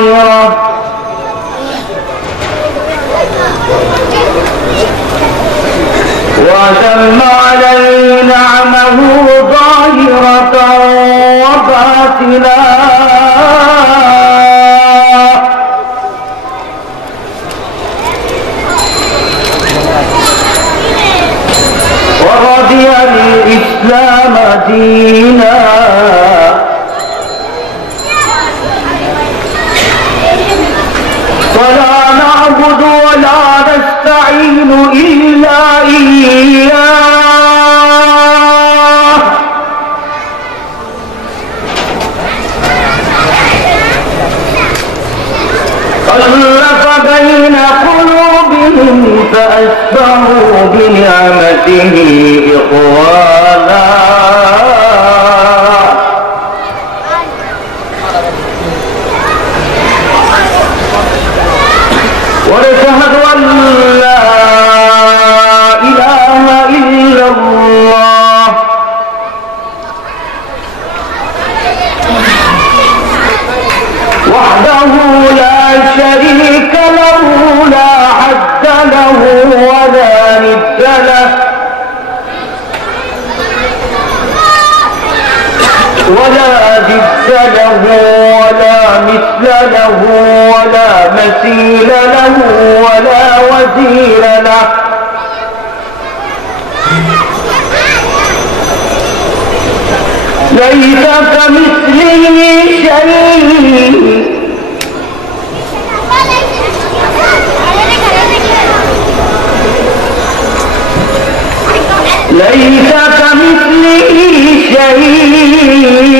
ظاهرة وأتم عليه نعمه ظاهرة وباطنة ورضي الإسلام دينا ولا نعبد ولا نستعين إلا إياه ألف بين قلوبهم فأصبحوا بنعمته إخوانا ونشهد أن لا إله إلا الله وحده لا شريك له لا حد له ولا ند له ولا ضد له ولا مثل له ولا مثيل له ولا وزير له ليس كمثله شيء ليس كمثله شيء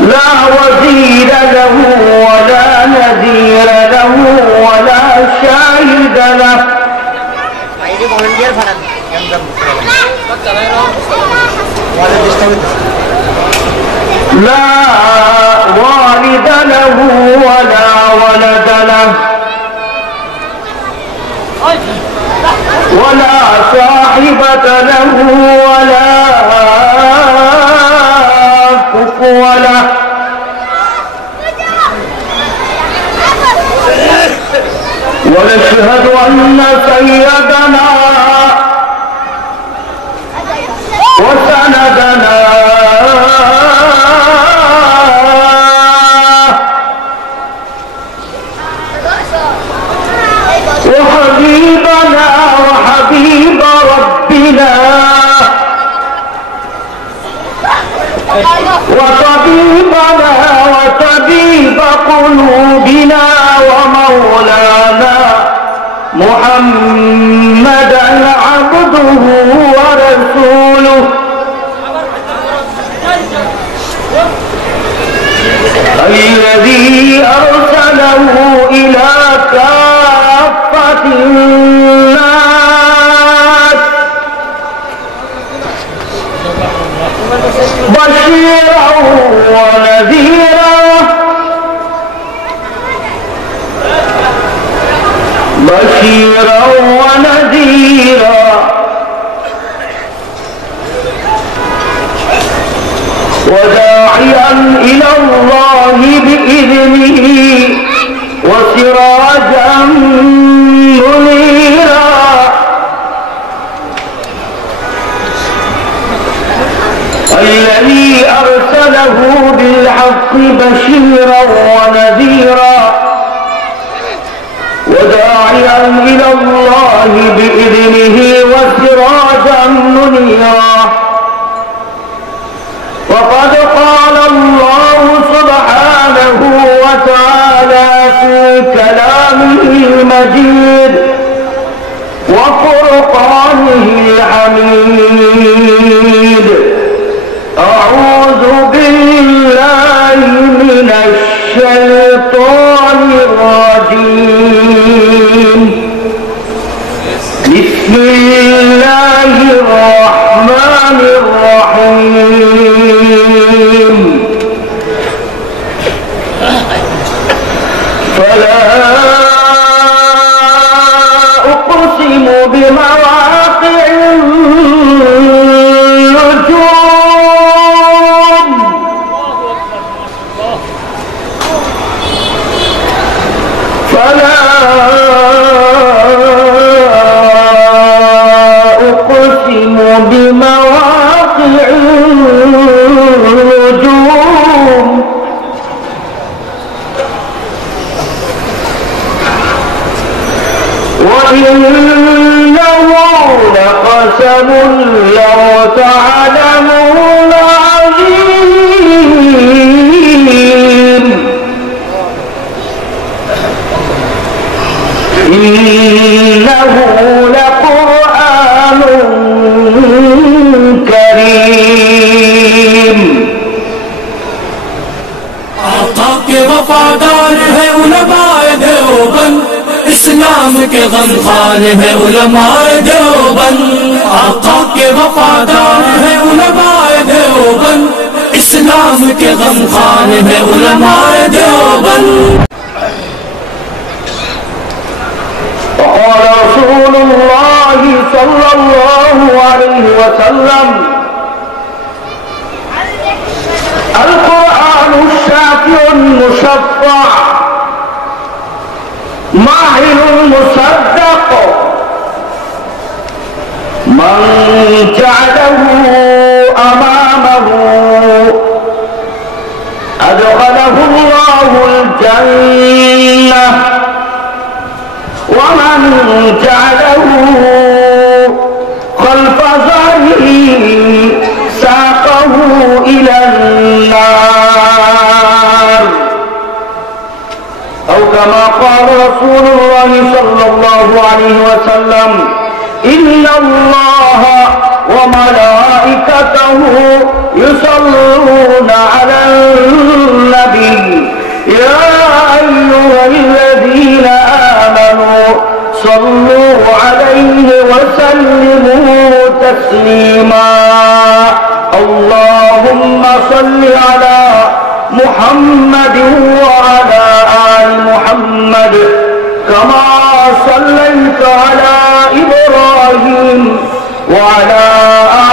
لا وزير له ولا نذير له ولا شاهد له لا والد له ولا ولد له ولا صاحبة له ولا كفو له ونشهد أن سيدنا وسندنا وحبيبنا وحبيب ربنا وطبيبنا وطبيب قلوبنا ومولانا محمدا عبده ورسوله الذي أرسله إلى كافة الناس بشيرا ونذيرا بشيرا ونذيرا وداعيا إلى الله بإذنه وسراجا منيرا الذي أرسله بالحق بشيرا ونذيرا وداعيا إلى الله بإذنه وسراجا منيرا وقد قال الله سبحانه وتعالى في كلامه المجيد وفرقانه الحميد أعوذ بالله من الشيطان الرجيم بسم الله الرحمن لو تعلمون عظيم إنه لقرآن كريم आका के वफादार है उलमाए देवबंद, इस्लाम के गमखान है उलमाए देवबंद। आका के वफादार है उलमाए देवबंद, इस्लाम के गमखान है उलमाए देवबंद। وقال رسول الله صلى الله عليه وسلم القرآن الشافع المشفع ماهل المصدق من جعله أمامه أدخله الله الجنة ومن جعله خلف ظهره ساقه إلى النار أو كما قال رسول الله صلى الله عليه وسلم إن الله وملائكته يصلون على النبي يا أيها الذين آمنوا صلوا عليه وسلموا تسليما اللهم صل على محمد وعلى آل محمد كما صليت على إبراهيم وعلى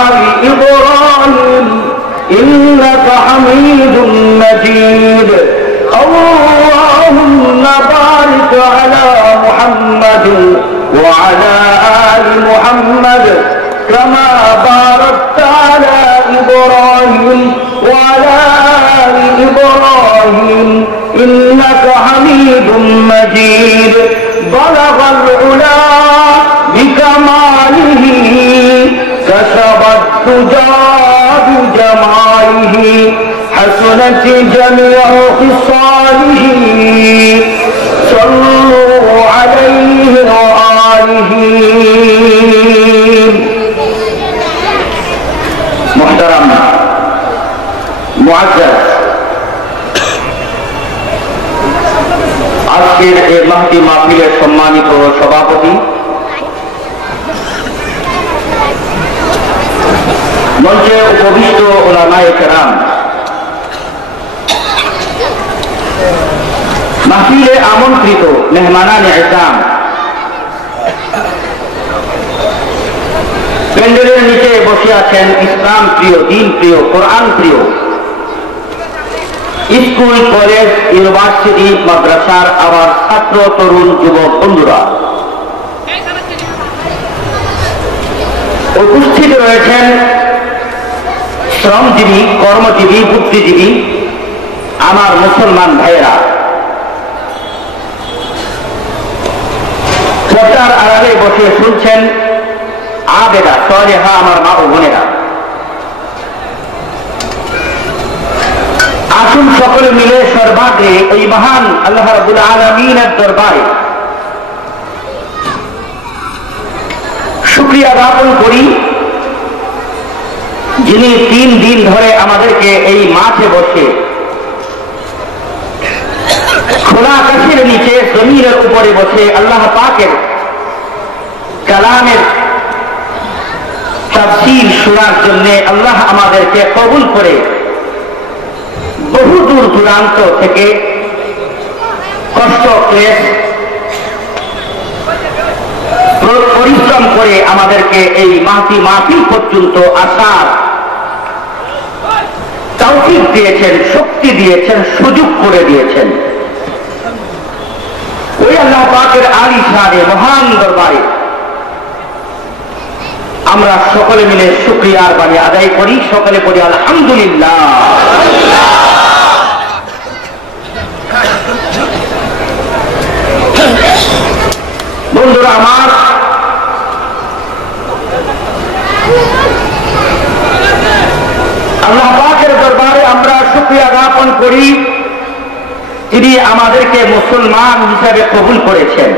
آل إبراهيم إنك حميد مجيد اللهم بارك على محمد وعلى آل محمد كما باركت على إبراهيم وعلى آل إبراهيم إنك حميد مجيد بلغ العلا بكماله كسب الدجى بجماله حسنت جميع خصاله صلوا عليه وآله محترم মুআজ্জাজ আজকের এই মাহফিল মাহফিলের সম্মানিত সভাপতি মঞ্চে উপবিষ্ট উলামায়ে কেরাম মাহফিলে আমন্ত্রিত মেহমানানে ইকরাম প্যান্ডেলের নিচে বসে আছেন ইসলাম প্রিয় দিন প্রিয় কোরআন প্রিয় স্কুল কলেজ ইউনিভার্সিটি মাদ্রাসার আবার ছাত্র তরুণ যুবক বন্ধুরা উপস্থিত রয়েছেন শ্রমজীবী কর্মজীবী বুদ্ধিজীবী আমার মুসলমান ভাইয়েরা পর্দার আড়ালে বসে শুনছেন আবেদা সালেহা আমার মা ও বোনেরা আসুন সকলে মিলে সর্বাগ্রে ওই মহান আল্লাহ রাব্বুল আলামিনের দরবারে শুকরিয়া জ্ঞাপন করি যিনি 3 দিন ধরে আমাদেরকে এই মাঠে বসে খোলা আকাশের নিচে জমিনের উপরে বসে আল্লাহ পাকের কালামের তাফসীর শোনার জন্য আল্লাহ আমাদেরকে কবুল করে বহু দূর দূরান্ত থেকে কষ্ট ক্লেশ পরিশ্রম করে আমাদেরকে এই মাহফিল পর্যন্ত আসার তৌফিক দিয়েছেন, শক্তি দিয়েছেন, সুযোগ করে দিয়েছেন। ওই আল্লাহ পাকের আলিশানে মহান দরবারে আমরা সকলে মিলে শুকরিয়ার বাণী আদায় করি, সকলে পড়ি আলহামদুলিল্লাহ। বন্ধুরা আমার, করি তিনি আমাদেরকে মুসলমান হিসাবে কবুল করেছেন।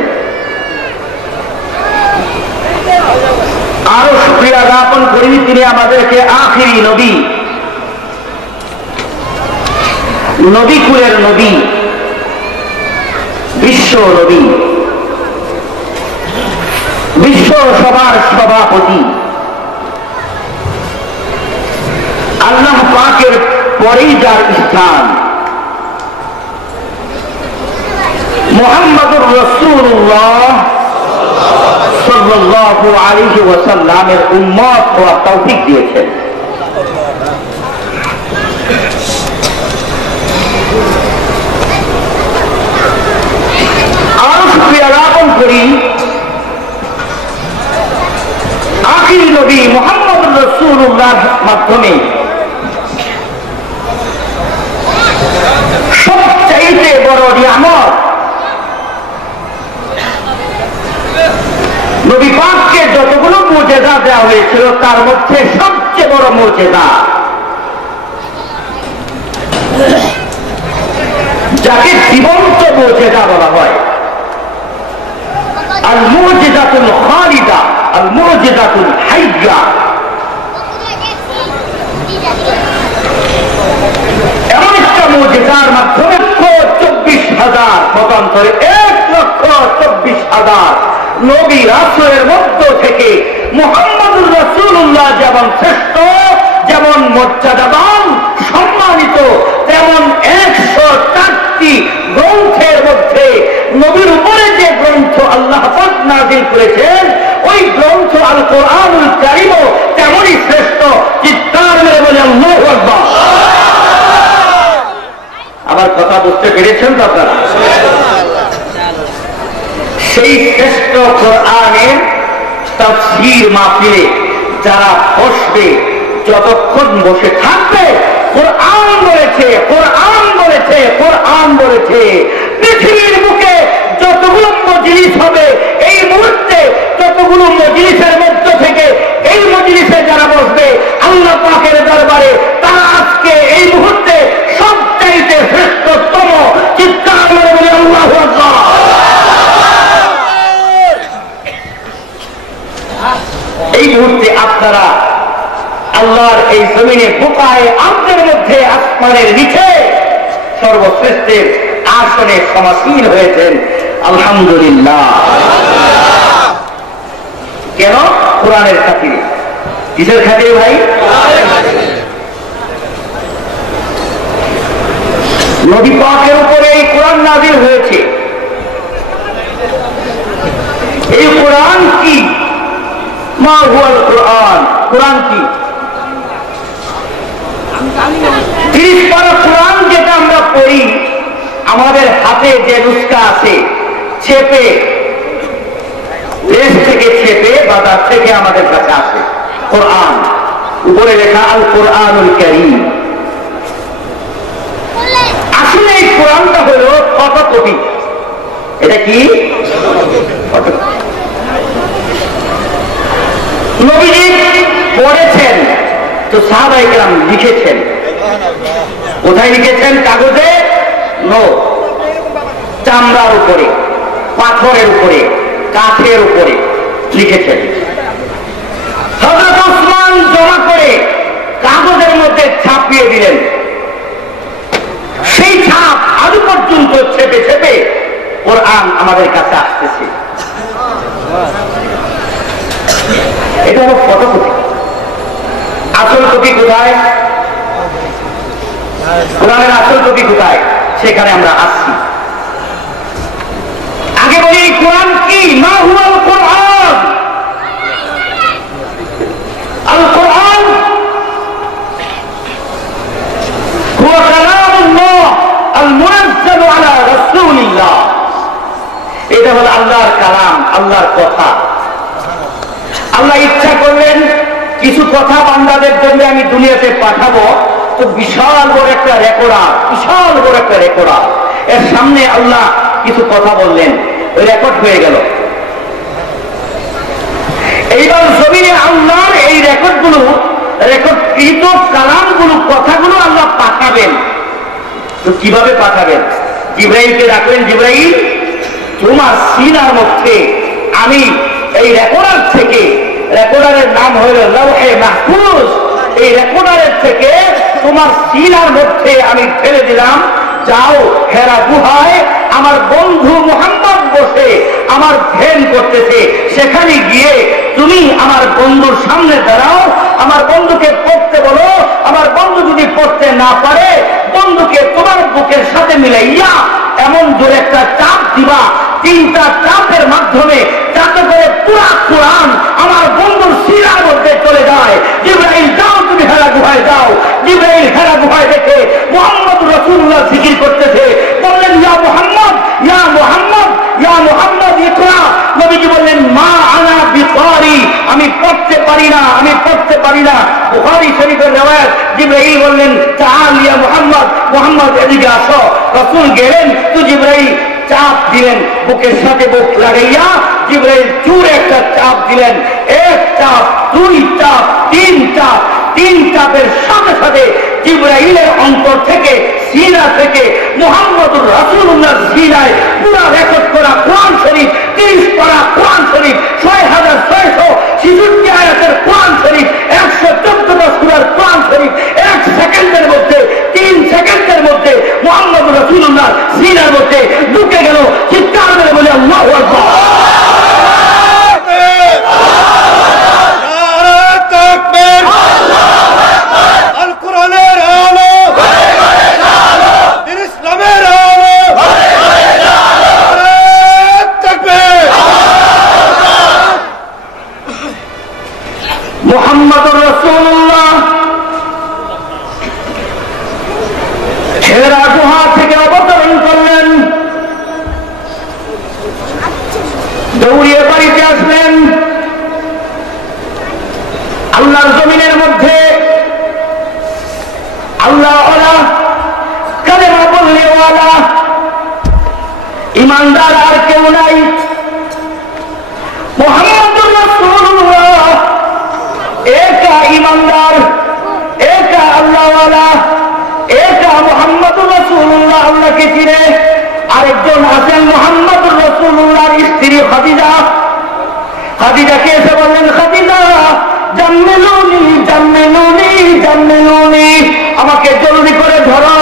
আরো শুকরিয়া জ্ঞাপন করি তিনি আমাদেরকে আখিরি নবী, নবী কুলের নবী, বিশ্ব নবী, বিশ্ব সভার সভাপতি, আল্লাহ পাকের পরেই যার স্থান, মুহাম্মদুর রাসূলুল্লাহ সাল্লাল্লাহু আলাইহি ওয়াসাল্লামের উম্মত হওয়ার তৌফিক দিয়েছেন। আরো শুকরিয়া জ্ঞাপন করি আখির নবী মুহাম্মদুর রাসূলুল্লাহর মাধ্যমে সবচাইতে বড় নিয়ামত নবী পাককে যতগুলো মুজিজা দেওয়া হয়েছিল তার মধ্যে সবচেয়ে বড় মুজিজা যাকে জীবন্ত মুজিজা বলা হয়, আল মুজিজাতুল খালিদা, আল মুজিজাতুল হাইয়া, এমন একটা মুজিজার মাধ্যমে 24,000 মতান্তরে 1,24,000 নবী রাসূলের মধ্য থেকে মুহাম্মদুর রাসূলুল্লাহ যেমন শ্রেষ্ঠ, যেমন মর্যাদাবান সম্মানিত, তেমন 104টি গ্রন্থের মধ্যে নবীর উপরে যে গ্রন্থ আল্লাহ পাক নাযিল করেছেন ওই গ্রন্থ আল কোরআনুল কারীমও তেমনই শ্রেষ্ঠ। চিৎকার মেরে বলে আল্লাহু আকবার। আমার কথা বুঝতে পেরেছেন তো আপনারা? সেই শ্রেষ্ঠ কোরআনের তাফসীর মাহফিলে যারা বসবে, যতক্ষণ বসে থাকবে কোরআন বলেছে, কোরআন বলেছে, কোরআন বলেছে, পৃথিবীর বুকে যতগুলো মজলিস হবে এই মুহূর্তে, যতগুলো মজলিসের মধ্য থেকে এই মজলিসে যারা বসবে আল্লাহ পাকের দরবারে তারা আজকে এই মুহূর্তে সবচাইতে শ্রেষ্ঠতম। চিৎকার করে বলে আল্লাহু আকবার। এই মুহূর্তে আপনারা আল্লাহর এই জমিনে বোকায় আমাদের মধ্যে আসমানের নিচে সর্বশ্রেষ্ঠের আসনে সমাসীন হয়েছেন, আলহামদুলিল্লাহ। কেন? কোরআনের খাতিরে। কিসের খাতিরে ভাই? নবী পাকের উপরে এই কোরআন নাযিল হয়েছে। এই কোরআন কি? মা হুয়াল কোরআন। কোরআন কি? 30 পারা কোরআন যেটা আমরা পড়ি, আমাদের হাতে যে নুসখা আছে, ছেপে, দেশ থেকে ছেপে বাজার থেকে আমাদের কাছে আসে কোরআন, উপরে লেখা আল কোরআনুল কারীম। আসলে এই কোরআনটা হলো ফটোকপি। এটা কি? নবীজি পড়েছেন তো সাহাবায়ে কেরাম লিখেছেন। কোথায় লিখেছেন? কাগজে? নো, চামড়ার উপরে, পাথরের উপরে, কাঠের উপরে লিখেছেন। হযরত ওসমান জমা করে কাগজের মধ্যে ছাপিয়ে দিলেন। সেই ছাপ আজ পর্যন্ত ছেপে ছেপে কোরআন আমাদের কাছে আসতেছে। এটা হলো ফটোকপি। আসল কপি কোথায়? কোরআনের আসল কপি কোথায়? সেখানে আমরা আসছি। আগে বলি কোরআন কি? মা হুয়াল কোরআন। আল কোরআন হুয়া কালামুল্লাহ আল মুনাজ্জালু আলা রাসূলিল্লাহ। এটা হলো আল্লাহর কালাম, আল্লাহর কথা। আল্লাহ ইচ্ছা করলেন কিছু কথা বান্দাদের জন্য আমি দুনিয়াতে পাঠাবো, তো বিশাল বড় একটা রেকর্ডার, বিশাল বড় একটা রেকর্ডার, এর সামনে আল্লাহ কিছু কথা বললেন, ওই রেকর্ড হয়ে গেল। এইবার জমিনে আল্লাহর এই রেকর্ডগুলো, রেকর্ডকৃত কালামগুলো, কথাগুলো আল্লাহ পাঠাবেন তো কিভাবে পাঠাবেন? জিবরাইলকে ডাকলেন, জিবরাইল তোমার সিনার মধ্যে আমি এই রেকর্ডার থেকে, রেকর্ডারের নাম হইল লৌহে মাহফুজ, এই রেকর্ডারের থেকে তোমার সিনার মধ্যে আমি ফেলে দিলাম, যাও হেরা গুহায় আমার বন্ধু মুহাম্মদ বসে আমার ধ্যান করতেছে, সেখানে গিয়ে তুমি আমার বন্ধুর সামনে দাঁড়াও, আমার বন্ধুকে পড়তে বলো, আমার বন্ধু যদি পড়তে না পারে বন্ধুকে তোমার বুকের সাথে মিলাইয়া এমন জোরে একটা চাপ দিবা, 3টা চাপের মাধ্যমে যাতে করে পুরা কোরআন আমার বন্ধুর শিরার মধ্যে চলে যায়। জিবরাইল যাও, তুমি হেরা গুহায় যাও। জিবরাইল হেরা গুহায় দেখে মুহাম্মদ রাসূলুল্লাহ জিকির করতেছে, বললেন ইয়া মুহাম্মদ, ইয়া মুহাম্মদ, ইয়া মুহাম্মদ ইকরা। নবীজি বললেন মা আনা বিকারি, আমি পড়তে পারি না, আমি পড়তে পারি না। বুখারী শরীফের riwayat, জিবরাইল বললেন তাআল ইয়া মুহাম্মদ, মুহাম্মদ এদিকে আসো। রাসূল গেলেন তো জিবরাইল চাপ দিলেন, বুকের সাথে বুক লাগাইয়া জিবরাইল জোরে একটা চাপ দিলেন, 1 চাপ, 2 চাপ, 3 চাপ। 3 চাপের সাথে সাথে জিবরাইলের অন্তর থেকে, সিনা থেকে মুহাম্মদুর রাসূলুল্লাহ সিনায় পুরা রেকর্ড করা কোরআন শরীফ, 30 পারা কোরআন শরীফ, 6666 আয়াতের কোরআন শরীফ, 114টা সূরার কোরআন শরীফ 1 সেকেন্ডের মধ্যে, 3 সেকেন্ডের মধ্যে মুহাম্মদুর রাসূলুল্লাহ সিনার মধ্যে ঢুকে গেল। চিৎকার করে বলে আল্লাহু আকবার। মুহাম্মদুর রাসূলুল্লাহ হেরা গুহা থেকে অবতরণ করলেন, দৌড়িয়ে বাড়িতে আসলেন। আল্লাহর জমিনের মধ্যে আল্লাহ ওয়ালা, কালেমা বললে ওয়ালা, ইমানদার আর কেউ নাই। মুহাম্মদুর রাসূলুল্লাহ একা ইমানদার, একা আল্লাহওয়ালা, একা মুহাম্মদুর রাসূলুল্লাহ আল্লাহকে চিনে। আরেকজন আছেন মুহাম্মদুর রাসূলুল্লাহর স্ত্রী খাদিজা। খাদিজাকে এসে বললেন, খাদিজা জাম্মিলুনি জাম্মিলুনি জাম্মিলুনি, আমাকে জলদি করে ধরো,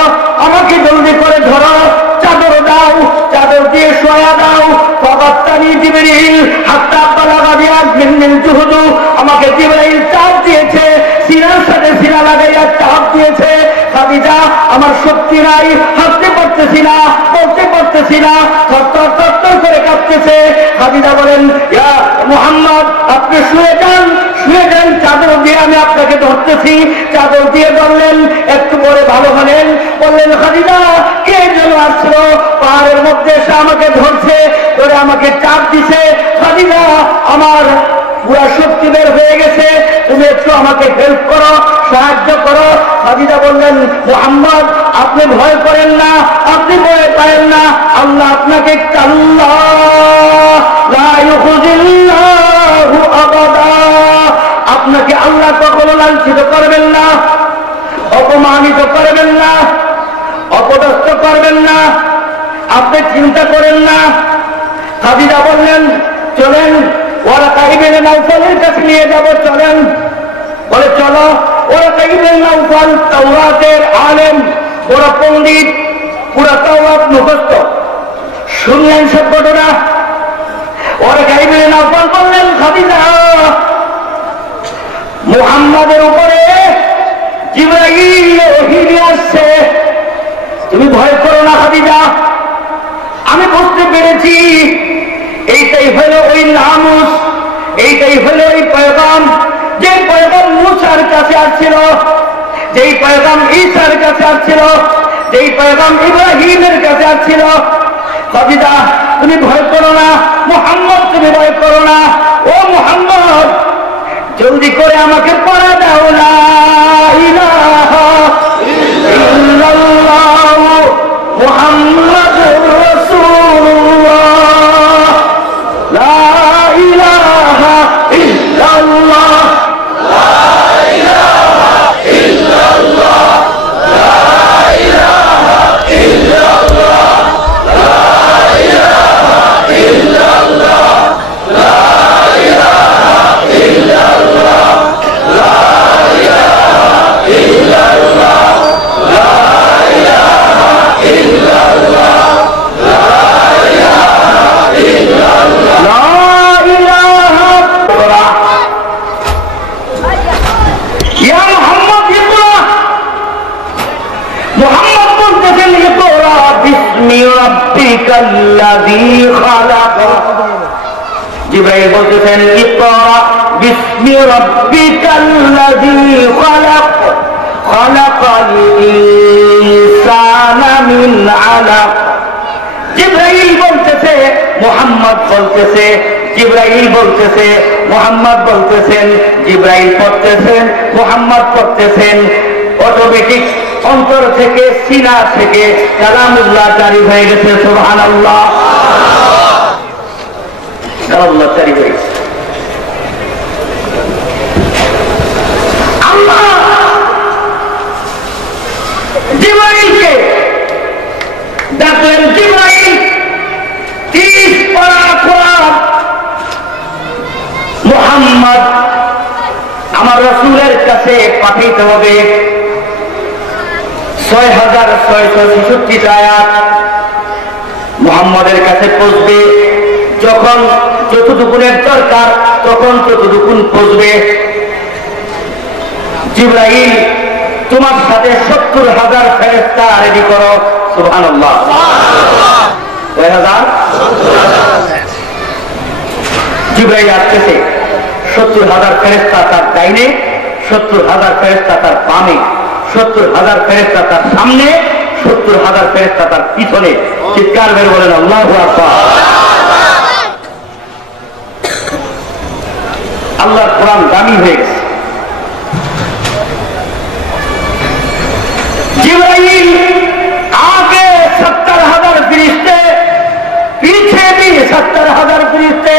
আমাকে জলদি করে ধরো, চাদর দাও, চাদর দিয়ে শোয়া দাও। ফাবাত্তানি জিবরিল হাত্তা বালাগা বিয়া মিন জুহুদু, আমাকে জিবরাইল চাপ দিয়েছে, সিনার সাথে সিনা লাগাইয়া চাপ দিয়েছে। খাদিজা আমার শক্তি নাই, হাঁটতে পারতেছি না, বলতে পারতেছি না, থরথর থরথর করে কাঁপতেছে। খাদিজা বলেন ইয়া মুহাম্মদ আপনি শুয়ে যান, শুয়ে যান, চাদর দিয়ে আমি আপনাকে ধরতেছি। চাদর দিয়ে ধরলেন, একটু পরে ভালো হলেন। বললেন খাদিজা কে যেন আসলো পাহাড়ের মধ্যে, এসে আমাকে ধরছে, ধরে আমাকে চাপ দিছে। খাদিজা আমার পুরা শক্তি বের হয়ে গেছে, তুমি একটু আমাকে হেল্প করো, সাহায্য করো। খাদিজা বললেন মুহাম্মদ আপনি ভয় করেন না, আপনি ভয় পাবেন না, আল্লাহ আপনাকে আল্লাহ লা ইউখিজিল্লাহু আবাদা, আপনাকে আল্লাহ কখনো লাঞ্ছিত করবেন না, অপমানিত করবেন না, অপদস্থ করবেন না, আপনি চিন্তা করেন না। খাদিজা বললেন চলেন ওয়ারাকা ইবনে নাওফালের কাছে নিয়ে যাব, চলেন। বলে চলো। ওয়ারাকা ইবনে নাওফাল তাওরাতের আলেম, বড় পণ্ডিত, পুরা তাওরাত মুখস্থ। শুনলেন সব ঘটনা। ওয়ারাকা ইবনে নাওফাল বললেন খাদিজা মুহাম্মাদের উপরে জিবরাইল ওহী নিয়ে আসছে, তুমি ভয় করো না খাদিজা, আমি বুঝতে পেরেছি এইটাই হলো ওই নামুস, এইটাই হলো ওই পয়গাম, যে পয়গাম মুসার কাছে আসছিল, যেই পয়গাম ঈসার কাছে আসছিল, যেই পয়গাম ইব্রাহিমের কাছে আসছিল। খাদিজা তুমি ভয় করো না, মুহাম্মদ তুমি ভয় করো না। ও মুহাম্মদ জলদি করে আমাকে পড়া দাও, লা ইলাহা ইল্লাল্লাহ মুহাম্মাদুর রাসূলুল্লাহ, লা ইলাহা ইল্লাল্লাহ, লা ইলাহা ইল্লাল্লাহ, লা ইলাহা বলতেছেন ইকরা বিসমি রাব্বিকাল্লাযী খালাক। জিবরাইল বলতেছেন ইকরা বিসমি রাব্বিকাল্লাযী খালাক খালাকাল ইনসানা মিন আলাক। জিবরাইল বলতেছে, মুহাম্মদ বলতেছে, জিবরাইল বলতেছে, মুহাম্মদ বলতেছেন, জিবরাইল পড়তেছেন, মুহাম্মদ পড়তেছেন। অটোমেটিক অন্তর থেকে, সিনা থেকে কালামুল্লাহ জারি হয়ে গেছে। সুবহানাল্লাহ, কালামুল্লাহ জারি হয়ে গেছে। আল্লাহ জিবরাইলকে ডাকলেন, জিবরাইল 30 পারা কোরআন মুহাম্মদ আমার রাসূলের কাছে পাঠাইতে হবে। 6666 আয়াত মুহাম্মদের কাছে পৌঁছবে। যখন যতটুকুনের দরকার তখন ততটুকুন পৌঁছবে। জিবরাইল তোমার সাথে 70,000 ফেরেশতা রেডি করো। সুবহানাল্লাহ, 6000 জিবরাইল আসতেছে। 70,000 ফেরেশতা তার ডাইনে, 70,000 ফেরেশতা তার বামে, 70,000 ফেরেশতা তার সামনে, 70,000 ফেরেশতা তার পিছনে। চিৎকার বের বলেন আল্লাহু আকবার। আল্লাহর কোরআন দামি হয়ে গেছে। जिब्राइल आगे 70,000 फरिश्ते, पीछे भी 70,000 फरिश्ते,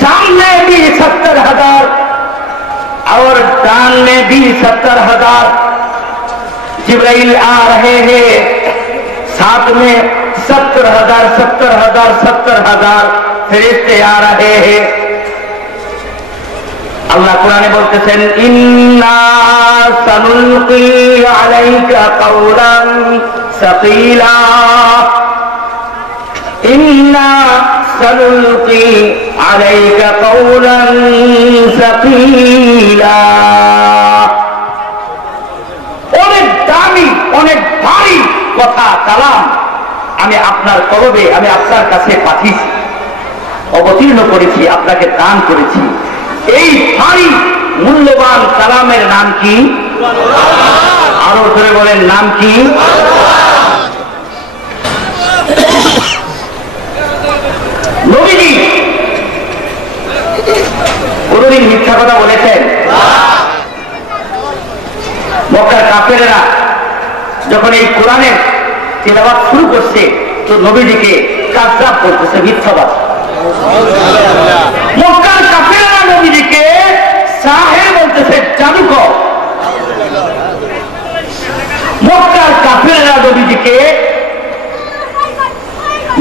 सामने भी 70,000 और डान में भी 70,000। जिब्राइल आ रहे हैं, साथ में 70,000 70,000 70,000 फरिश्ते आ रहे हैं। আল্লাহ কোরআনে বলতেছেন ইন্না সানুলকি আলাইকা কাওলান সাকিলা, ইন্না সানুলকি আলাইকা কাওলান সাকিলা। অনেক দামি, অনেক ভারী কথা কালাম আমি আপনার কলবে, আমি আপনার কাছে পাঠিয়েছি, অবতীর্ণ করেছি, আপনাকে দান করেছি। এই ভারী মূল্যবান কালামের নাম কি? আরো ধরে বলেন, নাম কি? নবীজি কোনদিন মিথ্যা কথা বলেছেন? মক্কার কাফেরেরা যখন এই কোরআনের তিলাওয়াত শুরু করছে তো নবীজিকে কাযযাব বলতেছে, মিথ্যাবাদী। মক্কার কাফেরেরা নবীজিকে সাহের বলতেছে, জাদুকর। মক্কার কাফেরেরা নবীজিকে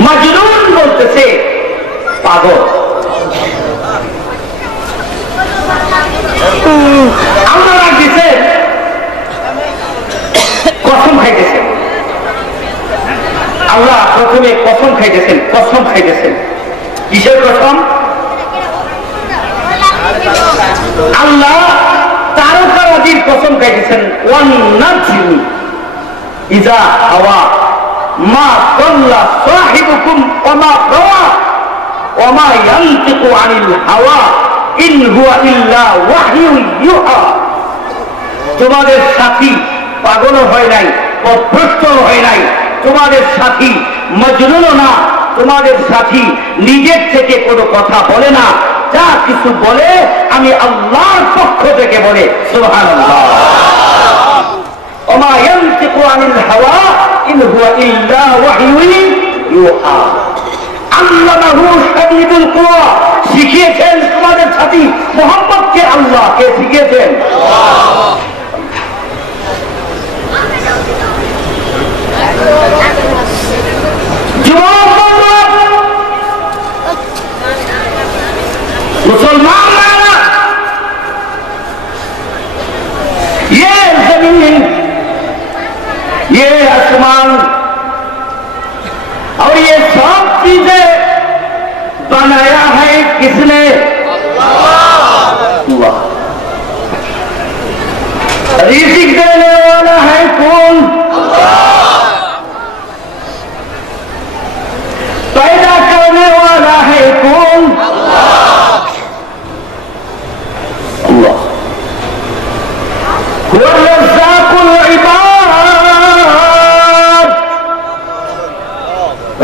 মাজনুন বলতেছে, পাগল। আল্লাহ দিয়েছেন, কসম খাইতেছেন। আল্লাহ প্রথমে কসম খাইতেছেন, কসম খাইতেছেন। কিসের কসম? আল্লাহ তারকারাজির কসম খাইতেছেন। ওয়ান নাজমি ইযা হাওয়া মা দাল্লা সাহিবুকুম ওয়া মা গাওয়া ওয়া মা ইয়ানতিকু আনিল হাওয়া ইন হুয়া ইল্লা ওয়াহয়ুন ইউহা। তোমাদের সাথী পাগলও হয় নাই, পথভ্রষ্টও হয় নাই, তোমাদের সাথী মজনুনও না, তোমাদের সাথী নিজের থেকে কোনো কথা বলে না, যা কিছু বলে আমি আল্লাহর পক্ষ থেকে বলে। সুবহানাল্লাহ। ওমা ইয়ানতিকু আনিল হাওয়া ইন হুয়া ইল্লা ওয়াহয়ুন ইউহা। আল্লামাহু শাদীদুল কুওয়া, শিখিয়েছেন তোমাদের সাথী মুহাম্মদকে। আল্লাহ কে শিখিয়েছেন? मुसलमान ये जमीन, ये आसमान और ये सब चीजें बनाया है किसने? अल्लाह। रिज़्क़ देने वाला है कौन?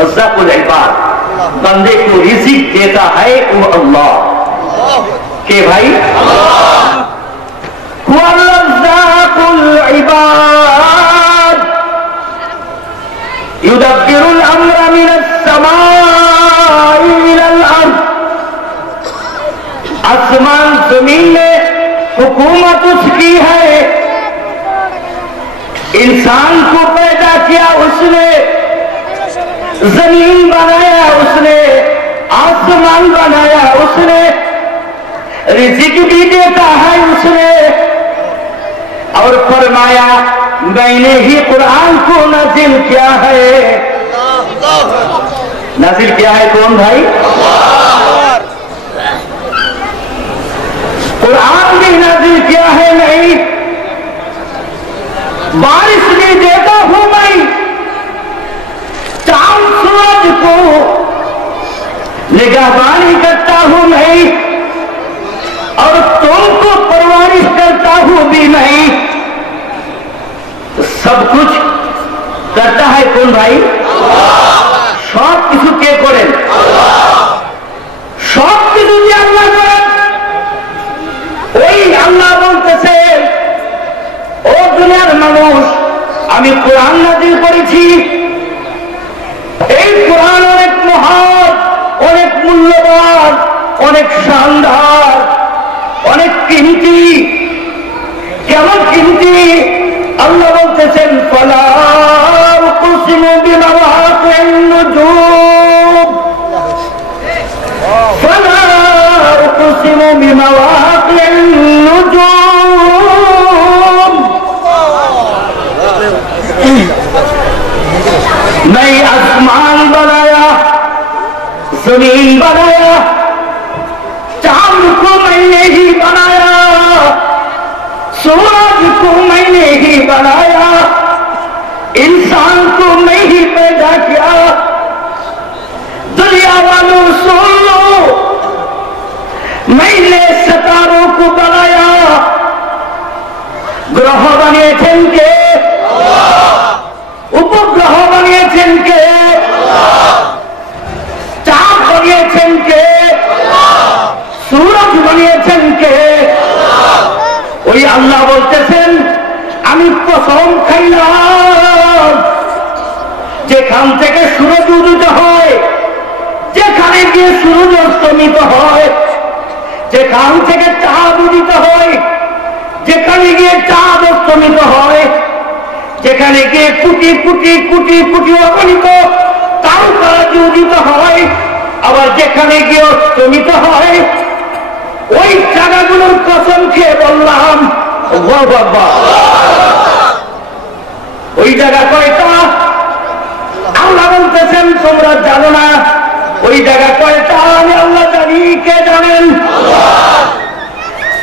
रज़्ज़ाक़ुल इबाद, बंदे को रिज़्क़ देता है वो अल्लाह के भाई हुवा रज़्ज़ाक़ुल इबाद युदब्बिरुल अम्रा मिनस समाई इलल अर्द। आसमान जमीन में हुकूमत उसकी है। इंसान को पैदा किया उसने, जमीन बनाया उसने, आसमान बनाया उसने, रिज़्क़ भी देता है उसने। और फरमाया मैंने ही कुरान को नाजिल किया है। नाजिल किया है कौन भाई? कुरान भी नाजिल किया है नहीं। बारिश भी देता हूं मैं, चांद सूरज को निगहबानी करता हूं मैं, और तुमको परवरिश करता हूं भी मैं। सब कुछ करता है कौन भाई? सब কিছু কে করেন? সব কিছু যে আল্লাহ করেন। ওই আল্লাহ বলতেছেন ও দুনিয়ার মানুষ, আমি কোরআন নাযিল করেছি। এই কোরআন অনেক মহান, অনেক মূল্যবান, অনেক শানদার, অনেক কিমতি। কেমন কিমতি? আল্লাহ বলতেছেন ফালা উকসিমু বিমাওয়াকিন নুজুম, ফালা উকসিমু বিমাওয়াকিন নুজুম। मैं आसमान बनाया, जमीन बनाया, चांद को मैंने ही बनाया, सूरज को मैंने ही बनाया, इंसान को मैं ही पैदा किया। दुनिया वालों सुन लो, मैंने सितारों को बनाया। ग्रह বানিয়েছেন কে? উপগ্রহ বানিয়েছেন কে? চাঁদ বানিয়েছেন কে? সূরজ বানিয়েছেন কে? ওই আল্লাহ বলতেছেন আমি কসম খাইলাম, যেখান থেকে সূরজ উদিত হয়, যেখানে গিয়ে সূরজ অস্তমিত হয়, যেখান থেকে চাঁদ উদিত হয়, যেখানে গিয়ে চাঁদ অস্তমিত হয়, যেখানে গিয়ে কোটি কোটি কোটি কোটি অগণিত তারকারাজি উদিত হয়, আবার যেখানে গিয়ে অস্তমিত হয়, ওই জায়গাগুলোর কসম খেয়ে বললাম আল্লাহু আকবার। ওই জায়গা কয়টা? আল্লাহ বলতেছেন তোমরা জানো না। ওই জায়গা কয়টা? আমি আল্লাহ জানি। কে জানেন?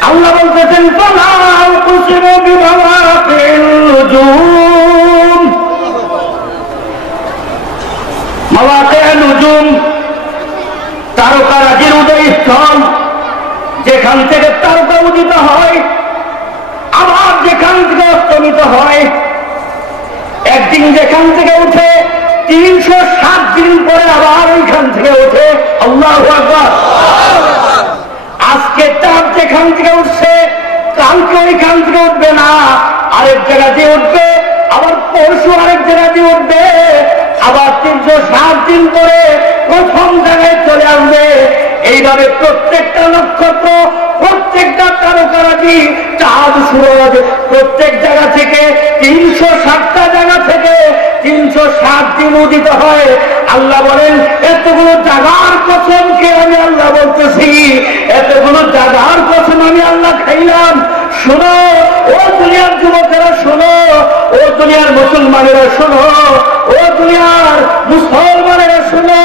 আল্লাহ বলতেছেন ফালা উকসিমু বিমাওয়াকিন নুজুম। মাওয়াকিন নুজুম তারকারাজির উদয়স্থল, যেখান থেকে তারকা উদিত হয়, আবার যেখান থেকে অস্তমিত হয়। একদিন যেখান থেকে উঠে 307 দিন পরে আবার ওইখান থেকে ওঠে। আল্লাহু আকবার। আজকে চাঁদ যেখান থেকে উঠছে, কালকে ওইখান থেকে উঠবে না, আরেক জায়গা দিয়ে উঠবে, আবার পরশু আরেক জায়গা দিয়ে উঠবে, আবার 307 দিন পরে প্রথম জায়গায় চলে আসবে। এইভাবে প্রত্যেকটা নক্ষত্র, প্রত্যেকটা তারকারাজি, চাঁদ, সূরজ প্রত্যেক জায়গা থেকে 307টা জায়গা থেকে 307 দিন উদিত হয়। আল্লাহ বলেন এতগুলো জায়গার কসম কে আমি আল্লাহ বলতেছি, এতগুলো জায়গার কসম আমি আল্লাহ খাইলাম। শোনো ও দুনিয়ার যুবকেরা, শোনো ও দুনিয়ার মুসলমানেরা, শোনো ও দুনিয়ার মুসলমানেরা, শোনো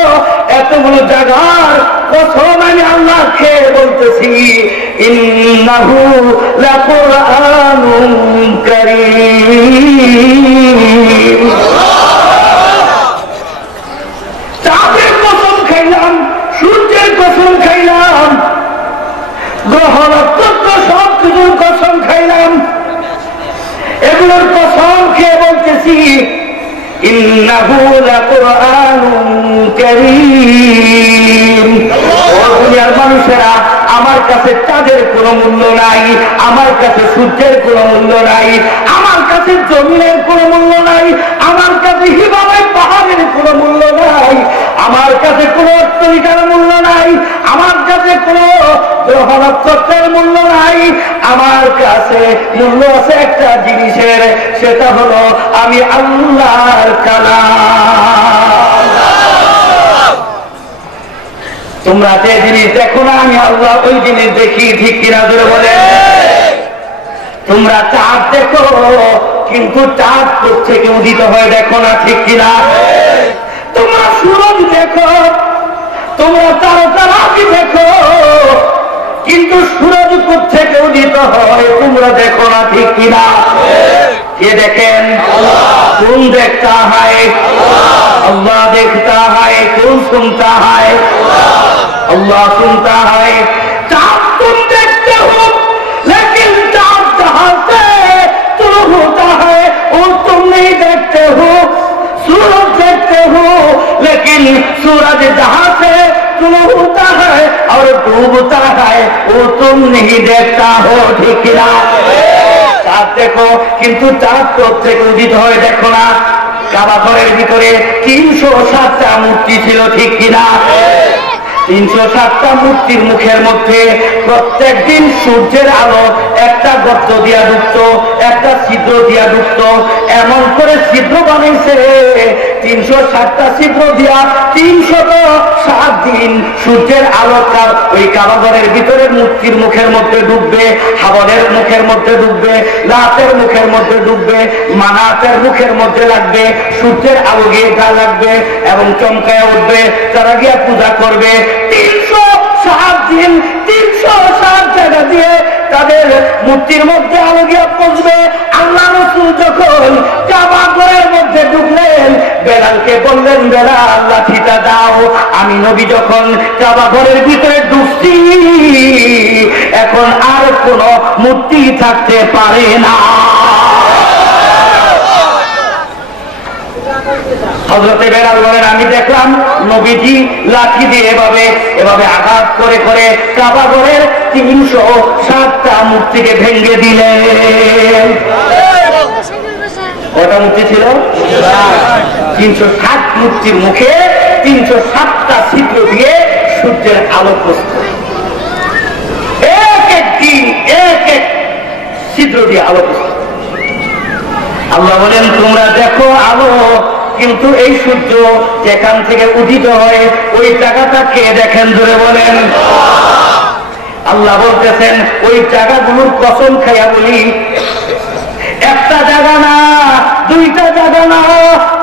এতগুলো জায়গার কসম আমি আল্লাহ খেয়ে বলতেছি ইন্নাহু লাকুরআনুন কারীম। চাঁদের কসম খাইলাম, সূর্যের কসম খাইলাম, গ্রহ নক্ষত্র সব কিছুর কসম খাইলাম। এগুলোর কসম খেয়ে বলতেছি ইন্নাহু লাকুরআনুন কারীম। ও দুনিয়ার মানুষেরা, আমার কাছে চাঁদের কোনো মূল্য নাই, আমার কাছে সূর্যের কোনো মূল্য নাই, আমার কাছে জমিনের কোনো মূল্য নাই, আমার কাছে হিমালয় পাহাড়ের কোনো মূল্য নাই, আমার কাছে কোনো অট্টালিকার মূল্য নাই, আমার কাছে কোনো গ্রহ নক্ষত্রের মূল্য নাই। আমার কাছে মূল্য আছে একটা জিনিসের, সেটা হলো আমি আল্লাহর কালাম। তোমরা যে জিনিস দেখো না আমি আল্লাহ ওই জিনিস দেখি, ঠিক কিনা ধরে বলে? তোমরা চাঁদ দেখো, কিন্তু চাঁদ থেকে উদিত হয় দেখো না, ঠিক কিনা? তোমরা সূরজ দেখো, তোমরা তারকারাজি দেখো, কিন্তু সূরজ থেকে উদিত হয় তোমরা দেখো না, ঠিক কিনা? কে দেখেন? কোন দেখতা হয়? अल्लाह देखता है। कौन सुनता है? अल्लाह सुनता है। चाँद तुम देखते हो, लेकिन चाँद जहां से शुरू होता है वो तुम नहीं देखते हो। सूरज देखते हो, लेकिन सूरज जहां से शुरू होता है और डूबता है वो तुम नहीं देखता हो, ठीक ना? चाँद देखो, किंतु चाँद থেকে উদিত হয় দেখো না। কাবা ঘরের ভিতরে 307টা মূর্তি ছিল, ঠিক কিনা? 307টা মূর্তির মুখের মধ্যে প্রত্যেক দিন সূর্যের আলো একটা গর্ত দিয়া ঢুকতো, একটা ছিদ্র দিয়া ঢুকতো। এমন করে ছিদ্র বানাইছে 307টা ছিদ্র দিয়া 307 দিন সূর্যের আলো ওই কাবাঘরের ভিতরে মূর্তির মুখের মধ্যে ডুববে, হাবলের মুখের মধ্যে ডুববে, লাতের মুখের মধ্যে ডুববে, মানাতের মুখের মধ্যে লাগবে, সূর্যের আলো গিয়ে গা লাগবে এবং চমকায় উঠবে। তারা গিয়া পূজা করবে। 307 দিন 307 জায়গা দিয়ে তাদের মূর্তির মধ্যে আলো গিয়া পৌঁছবে। আল্লাহ রাসূল যখন কাবা ঘরের মধ্যে ঢুকলেন, বেলালকে বললেন, বেলাল লাঠিটা দাও। আমি নবী যখন কাবা ঘরের ভিতরে ঢুকছি, এখন আর কোন মূর্তি থাকতে পারে না। হযরতে বেলাল বলেন, আমি দেখলাম নবীজি লাঠি দিয়ে এভাবে এভাবে আঘাত করে করে কাবা ঘরের 307টা মূর্তিকে ভেঙে দিলেন। কটা মূর্তি ছিল? 307 মূর্তির মুখে 307টা ছিদ্র দিয়ে সূর্যের আলো প্রস্তুত। এক এক দিন এক এক ছিদ্র দিয়ে আলো প্রস্তুত। আল্লাহ বলেন, তোমরা দেখো আলো, কিন্তু এই সূর্য যেখান থেকে উদিত হয় ওই জায়গাটা কে দেখেন? ধরে বলেন। আল্লাহ বলতেছেন, ওই জায়গাগুলোর কসম খাইয়া বলি, একটা জায়গা না, দুইটা জায়গা না,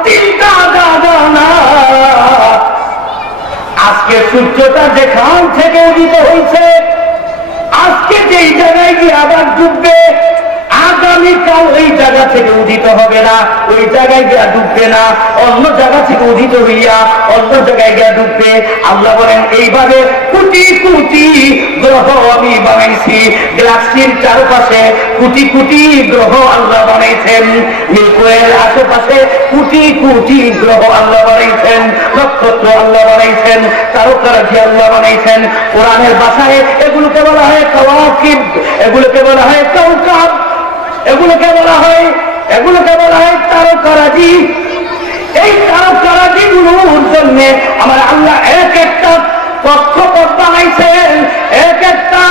তিনটা জায়গা না। আজকে সূর্যটা যেখান থেকে উদিত হয়েছে, আজকে যেই জায়গায় গিয়ে আবার ডুববে, আগামীকাল ওই জায়গা থেকে উদিত হবে না, ওই জায়গায় গিয়া ডুববে না, অন্য জায়গা থেকে উদিত হইয়া অন্য জায়গায় গিয়া ডুববে। আল্লাহ বলেন, এইভাবে কোটি কোটি গ্রহ আমি বানাইছি। গ্যালাক্সির চারপাশে কোটি কোটি গ্রহ আল্লাহ বানাইছেন। মিল্কওয়ের আশেপাশে কোটি কোটি গ্রহ আল্লাহ বানাইছেন। নক্ষত্র আল্লাহ বানাইছেন, তারকারাজি আল্লাহ বানাইছেন। কোরআনের ভাষায় এগুলোকে বলা হয় কাওয়াকিব, এগুলোকে বলা হয় কাওকাব, এগুলোকে বলা হয় তারকারাজি। এই তারকারাজি গুলোর জন্য আমার আল্লাহ এক একটা কক্ষপথ বানাইছেন, এক একটা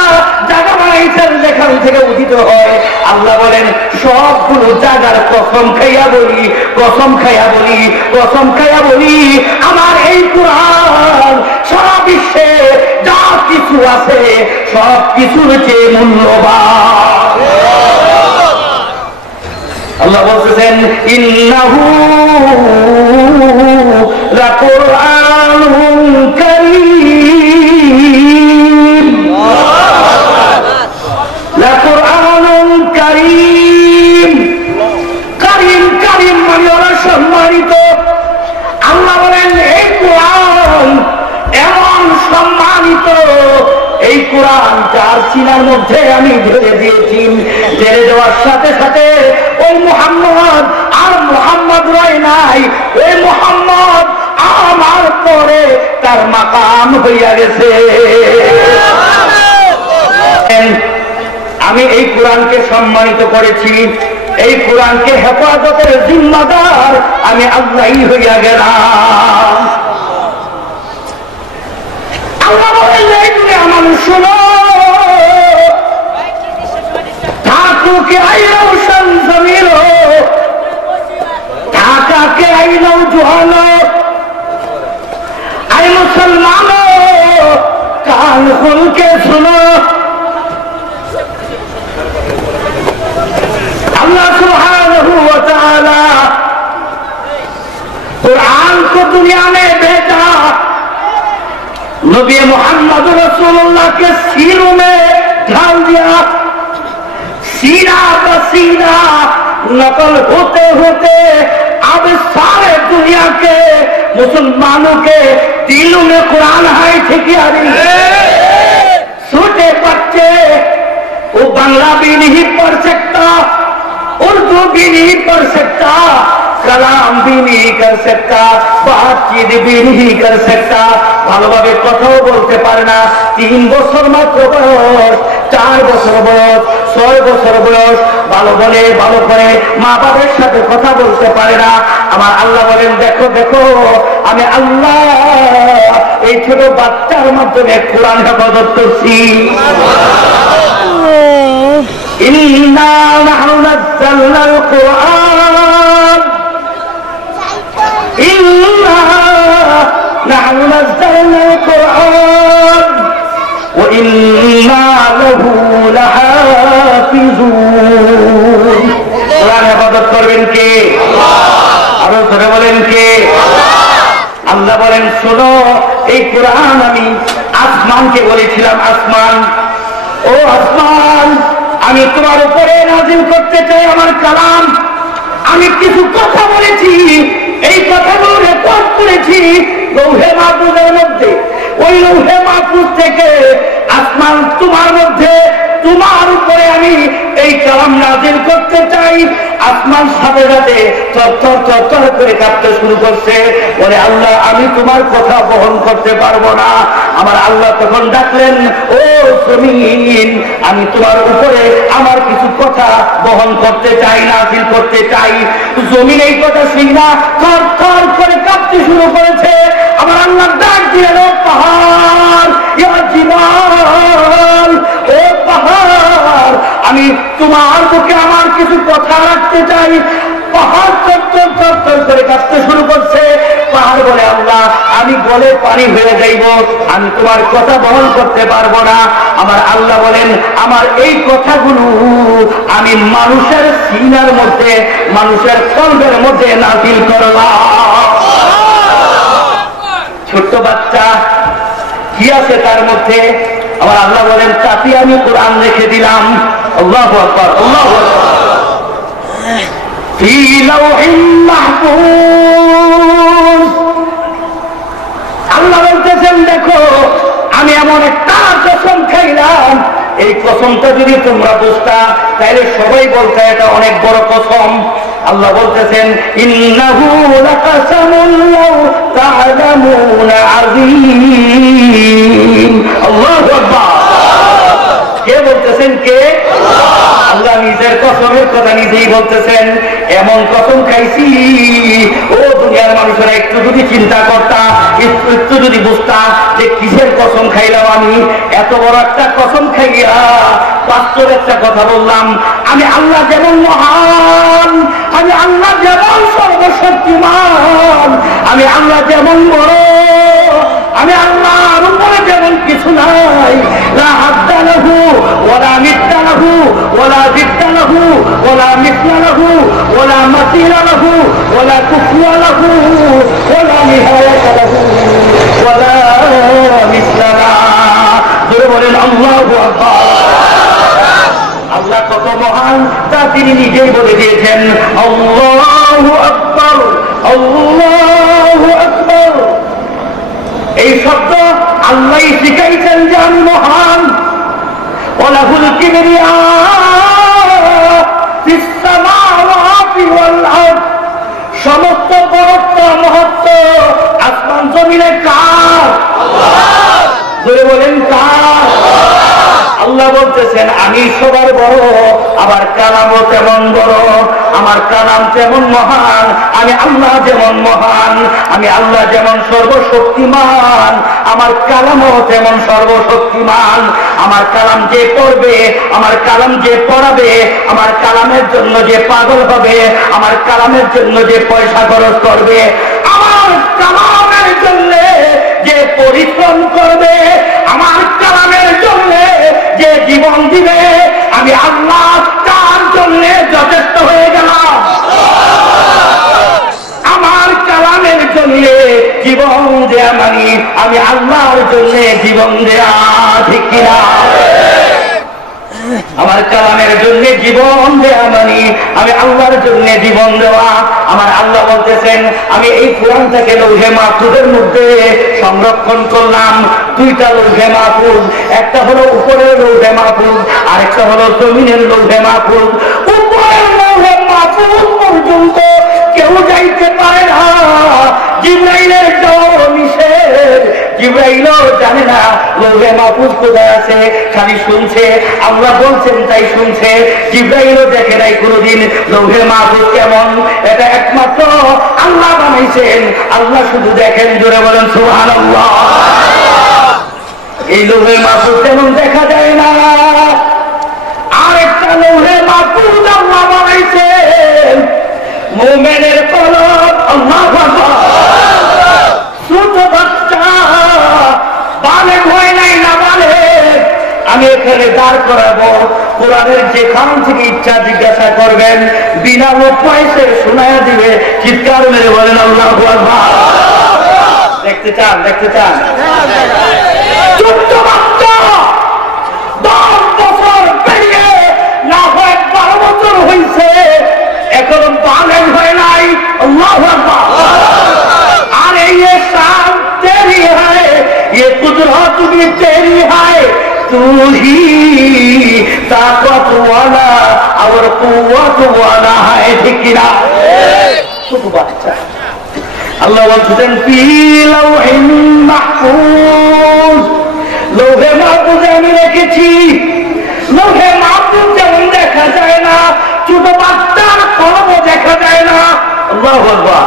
জায়গা বানাইছেন যেখান থেকে উদিত হয়। আল্লাহ বলেন, সবগুলো জায়গার কসম খাইয়া বলি, কসম খাইয়া বলি, কসম খাইয়া বলি, আমার এই কুরআন সারা বিশ্বে যা কিছু আছে সব কিছুর চেয়ে মূল্যবান। আল্লাহ বলতেছেন, ইন্নাহু লাকুরআনুন কারীম, লাকুরআনুন কারীম। কারীম কারীম মানে ওরা সম্মানিত। আল্লাহ বলেন, এই কোরআন এমন সম্মানিত, এই কোরআন যার সিনার মধ্যে আমি ধরে দিয়েছি, ধরে দেওয়ার সাথে সাথে ওই মুহাম্মদ আর মুহাম্মদ মুহাম্মদ রয় নাই, ওই মুহাম্মদ আমার পরে তার মাকাম হইয়া গেছে। আমি এই কোরআনকে সম্মানিত করেছি, এই কোরআনকে হেফাজতের জিম্মাদার আমি আল্লাহই হইয়া গেলাম। আল্লাহ বলেন এই তুমি আমার শোনো, ठाकू के आई रोशन जमीनो, ढाका के आई नौजवानो, आई मुसलमानो, कान खोल के सुनो। अल्लाह सुब्हानहू व तआला कुरान को दुनिया में भेजा, नबी मोहम्मद रसूलुल्लाह के सीनों में ढाल दिया। सीना बसीना नकल होते होते अब सारे दुनिया के मुसलमानों के दिलों में कुरान है ठिकानी। छोटे बच्चे वो बांग्ला भी नहीं पढ़ सकता, उर्दू भी नहीं पढ़ सकता, कलाम भी नहीं कर सकता, बातचीत भी नहीं कर सकता, ভালোভাবে কথাও বলতে পারে না। 3 বছর মাত্র বয়স, 4 বছর বয়স, 6 বছর বয়স, ভালো বলে ভালো করে মা বাবার সাথে কথা বলতে পারে না। আমার আল্লাহ বলেন দেখো দেখো আমি আল্লাহ এই ছোট বাচ্চার মাধ্যমে কোরআন হেফাজত করছি। ইন্না নাহনু নাযালনাল কুরআন, ইন্না নাহনু নাযালনাল কুরআন ওয়া ইন্না লাহু লাহাফিজুন। কোরআন হেফাজত করবেন কে? আল্লাহ। আরো ধরে বলেন কে? আল্লাহ। আল্লাহ বলেন শোনো, এই কোরআন আমি আসমানকে বলেছিলাম, আসমান ও আসমান আমি তোমার উপরে নাযিল করতে চাই আমার কালাম। আমি কিছু কথা বলেছি, এই কথাগুলো রেকর্ড করেছি লৌহে মাহফুজের মধ্যে। ওই লৌহে মাহফুজ থেকে আসমান তোমার মধ্যে, তোমার উপরে আমি এই কালাম নাযিল করতে চাই। আসমান সাথে সাথে চরচর চরচর করে কাঁপতে শুরু করছে, বলে আল্লাহ আমি তোমার কথা বহন করতে পারবো না। আমার আল্লাহ তখন ডাকলেন, ও জমিন আমি তোমার উপরে আমার কিছু কথা বহন করতে চাই, নাযিল করতে চাই। জমিন এই কথা শুনে থর থর করে কাঁপতে শুরু করেছে। আমার আল্লাহ ডাক দিলেন, ও পাহাড়, ইয়া জিবাল, ও পাহাড় আমি তোমার বুকে আমার কিছু কথা রাখতে চাই। পাহাড় চরচর চরচর করে কাঁপতে শুরু করছে। পাহাড় বলে আল্লাহ আমি গলে পানি হয়ে যাইব, আমি তোমার কথা বহন করতে পারবো না। আমার আল্লাহ বলেন আমার এই কথাগুলো আমি মানুষের সিনার মধ্যে, মানুষের কলবের মধ্যে নাযিল করলাম। ছোট্ট বাচ্চা কি আছে তার মধ্যে? আমার আল্লাহ বলেন তাতে আমি কোরআন রেখে দিলাম। আল্লাহু আকবার, আল্লাহু আকবার। ফি লাওহিন মাহফুজ। আল্লাহ বলতেছেন দেখো আমি এমন একটা কসম খাইলাম, এই কসমটা যদি তোমরা বুঝতা তাহলে সবাই বলতে এটা অনেক বড় কসম। আল্লাহ বলতেছেন ইন্নাহু লাকাসামুন লাউ তা'লামুনা আযীম। আল্লাহু আকবার। কে বলতেছেন? কে? আল্লাহ নিজের কসমের কথা নিজেই বলতেছেন। এমন কসম খাইছি ও দুনিয়ার মানুষেরা একটু যদি চিন্তা করতা, একটু যদি বুঝতা যে কিসের কসম খাইলাম আমি, এত বড় একটা কসম খাইয়া বাস্তব একটা কথা বললাম। আমি আল্লাহ যেমন মহান, আমি আল্লাহ যেমন সর্বশক্তিমান, আমি আল্লাহ যেমন বড়, আমি আল্লাহর উপরে যেমন কিছু নাই। লা হাদ্দা লাহু ওয়ালা মিথলা লাহু ওয়ালা জিদ্দা লাহু ওয়ালা মিথলা লাহু ওয়ালা মাসীরা লাহু ওয়ালা কুফরা লাহু ওয়ালা নিহায়াতা লাহু ওয়ালা মিথলা লাহু। বলেন আল্লাহু আকবার। আল্লাহ কত মহান তা তিনি নিজেই বলে দিয়েছেন। আল্লাহু আকবার, আল্লাহু আকবার। এই শব্দ আল্লাহ শিখাইছেন যে আমি মহান। ওয়ালাহুল কিবরিয়া ফিস সামাওয়াতি ওয়াল আরদ। বড়ত্ব মহত্ব আসমান জমিনে কার? বলে বলেন কার? আল্লাহ বলতেছেন আমি সবার বড়, আমার কালামও তেমন বড়, আমার কালাম যেমন মহান, আমি আল্লাহ যেমন মহান, আমি আল্লাহ যেমন সর্বশক্তিমান, আমার কালামও তেমন সর্বশক্তিমান। আমার কালাম যে পড়বে, আমার কালাম যে পড়াবে, আমার কালামের জন্য যে পাগল হবে, আমার কালামের জন্য যে পয়সা খরচ করবে, আমার কালামের জন্য যে পরিশ্রম করবে, আমার কালামের জন্য যে জীবন দিবে, আমি আল্লাহ তার জন্য যথেষ্ট হয়ে গেলাম। আমার কালামের জন্য জীবন দেয়া মানি আমি আল্লাহর জন্য জীবন দেয়া, ঠিক কিনা? আমার কালামের জন্য জীবন দেয়া মানি আমি আল্লাহর জন্য জীবন দেওয়া। আমার আল্লাহ বলতেছেন আমি এই কোরআনটাকে লৌহে মাহফুজের মধ্যে সংরক্ষণ করলাম। দুইটা লৌহে মাহফুজ, একটা হলো উপরের লৌহে মাহফুজ, আরেকটা হলো জমিনের লৌহে মাহফুজ। উপরের লৌহে মাহফুজ পর্যন্ত কেউ যাইতে পারে না, জিবরাইলের যাওয়া নিষেধ। জিবরাইলও জানে না লৌহে মাহফুজ কোথায় আছে, খালি শুনছে, আল্লাহ বলছেন তাই শুনছে। জিবরাইলও দেখে নাই কোনদিন লৌহে মাহফুজ কেমন, এটা একমাত্র আল্লাহ বানাইছেন, আল্লাহ শুধু দেখেন। জোরে বলেন সুবহানাল্লাহ। এই লৌহে মাহফুজ তেমন দেখা যায় না। আরেকটা লৌহে মাহফুজ আল্লাহ বানাইছেন মুমিনের কলব। আল্লাহু আকবার। ছোট বাচ্চা বালেগ হয় নাই, না বালেগ, আমি এখানে দাঁড় করাবো, কোরআনের যেখান থেকে ইচ্ছা জিজ্ঞাসা করবেন, বিনা পয়সে শোনায়া দিবে। চিৎকার মেরে বলেন আল্লাহু আকবার। দেখতে চান? দেখতে চান? ছোট্ট বাচ্চা 10 বছর পেরিয়ে না হয় 12 বছর হয়েছে, এখনো বালেগ হয় নাই। আল্লাহু আকবার। আর এই শান তেরি হয়, ये कुदरत भी तेरी है, तू ही ताकत वाला और कुव्वत वाला है, ठीक किना? ছোট বাচ্চা আল্লাহ বলছেন ফি লাউহিন মাহফুজ, লৌহে মাহফুজে আমি রেখেছি। লৌহে মাহফুজ যেমন দেখা যায় না, ছোট বাচ্চার কলমও দেখা যায় না। আল্লাহু আকবার।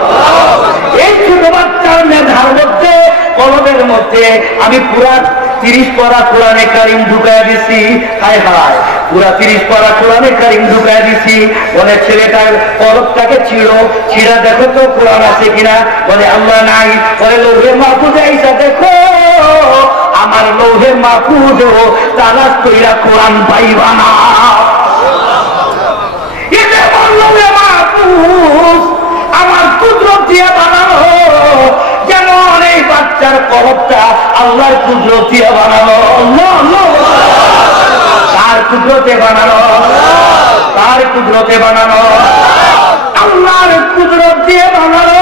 এই ছোট বাচ্চার মেধার মধ্যে, কলমের মধ্যে আমি পুরা 30 পারা কোরআনে কারিম ঢুকায় দিছি। হায় হায়, পুরা 30 পারা কোরআনে কারিম ঢুকায় দিছি। বলে ছেলেটার কলমটাকে ছিঁড়া দেখো তো কোরআন আছে কিনা। বলে আল্লাহ নাই। বলে লৌহে মাহফুজে আইসা দেখো, আমার লৌহে মাহফুজও তালাশ কইরা কোরআন পাইবা না। এটা লৌহে মাহফুজ আমার কুদরত দিয়ে বানানো, যেন এই বাচ্চার কলবটা আল্লাহর কুদরত দিয়ে বানানো। তার কুদরতে বানানো, তার কুদরতে বানানো, আল্লাহর কুদরত দিয়ে বানানো।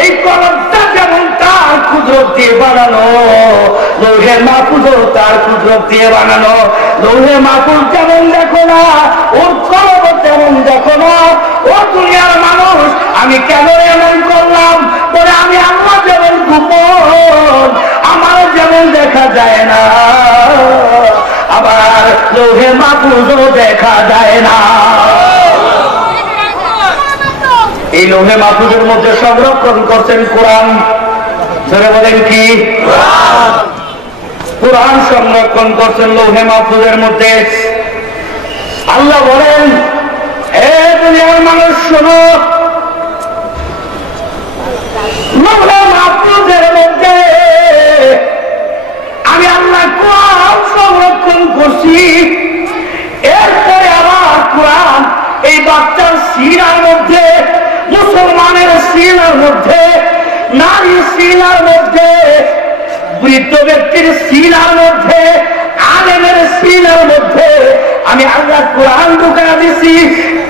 এই কলবটা যেমন তার কুদরত দিয়ে বানানো, লৌহে মাহফুজও তার কুদরত দিয়ে বানানো। লৌহে মাহফুজ যেমন দেখো না, ওর কলব তেমন দেখো না। ও দুনিয়ার মানুষ, আমি কেন এমন করলাম? বলে আমি আল্লাহ যেমন গোপন, আমার যেমন দেখা যায় না, আবার লৌহে মাহফুজও দেখা যায় না। এই লৌহে মাহফুজের মধ্যে সংরক্ষণ করছেন কোরআন। ধরে বলেন কি? কোরআন সংরক্ষণ করছেন লৌহে মাহফুজের মধ্যে। আল্লাহ বলেন এ দুনিয়ার মানুষ শোনো, লৌহে মাহফুজের মধ্যে আমি আল্লাহ কোরআন সংরক্ষণ করছি। এরপরে আবার কোরআন এই বাচ্চার সিনার মধ্যে, মুসলমানের সিনার মধ্যে, নারী সিনার মধ্যে, বৃদ্ধ ব্যক্তির সিনার মধ্যে, আলেমের সিনার মধ্যে আমি আল্লাহ কোরআন ঢুকায় দিছি।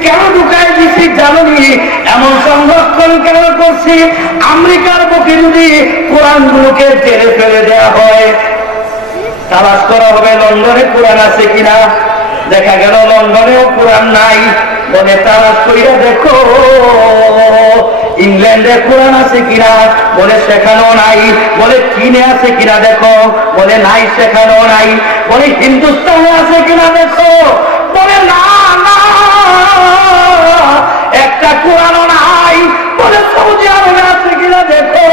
কেন ঢুকায় দিছি জানি? এমন সংরক্ষণ কেন করছি? আমেরিকার বুকে যদি কোরআনগুলোকে জেলে ফেলে দেওয়া হয়, তালাশ করা হবে লন্ডনে কোরআন আছে কিনা। দেখা গেল লন্ডনেও কোরআন নাই। বলে তালাশ করিয়া দেখো ইংল্যান্ডে কোরআন আছে কিনা, বলে সেখানেও নাই। বলে চীনে আছে কিনা দেখো, বলে নাই সেখানেও নাই। বলে হিন্দুস্তানে আছে কিনা দেখো, বলে না না একটা কোরআনও নাই। বলে সৌদি আরবে আছে কিনা দেখো,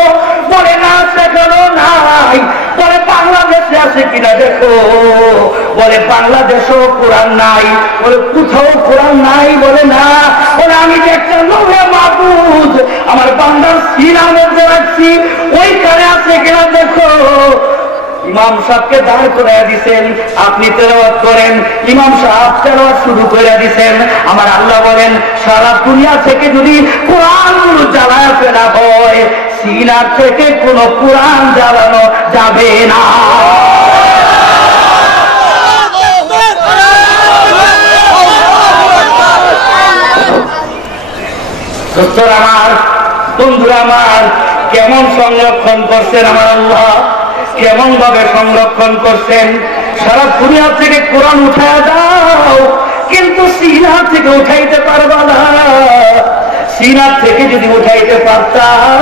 বলে না সেখানেও নাই। বলে বাংলাদেশে আছে কিনা দেখো, বলে বাংলাদেশেও কোরআন নাই। বলে কোথাও কোরআন নাই, বলে না। বলে আমি যে একটা লৌহে মাহফুজ আমার বান্দার সিনার মধ্যে রাখছি, ওইখানে আছে কিনা দেখো। ইমাম সাহেবকে দাঁড় করে দিছেন, আপনি তেলাওয়াত করেন। ইমাম সাহেব তেলাওয়াত শুরু করে দিছেন। আমার আল্লাহ বলেন সারা দুনিয়া থেকে যদি কোরআনগুলো জ্বালায় ফেলা হয়, সিনার থেকে কোনো কোরআন জ্বালানো যাবে না। দোস্তরা আমার, বন্ধুরা আমার, কেমন সংরক্ষণ করছেন আমার আল্লাহ, কেমন ভাবে সংরক্ষণ করছেন। সারা দুনিয়া থেকে কোরআন উঠায় দাও, কিন্তু সিনা থেকে উঠাইতে পারবা না। সিনার থেকে যদি উঠাইতে পারতাম,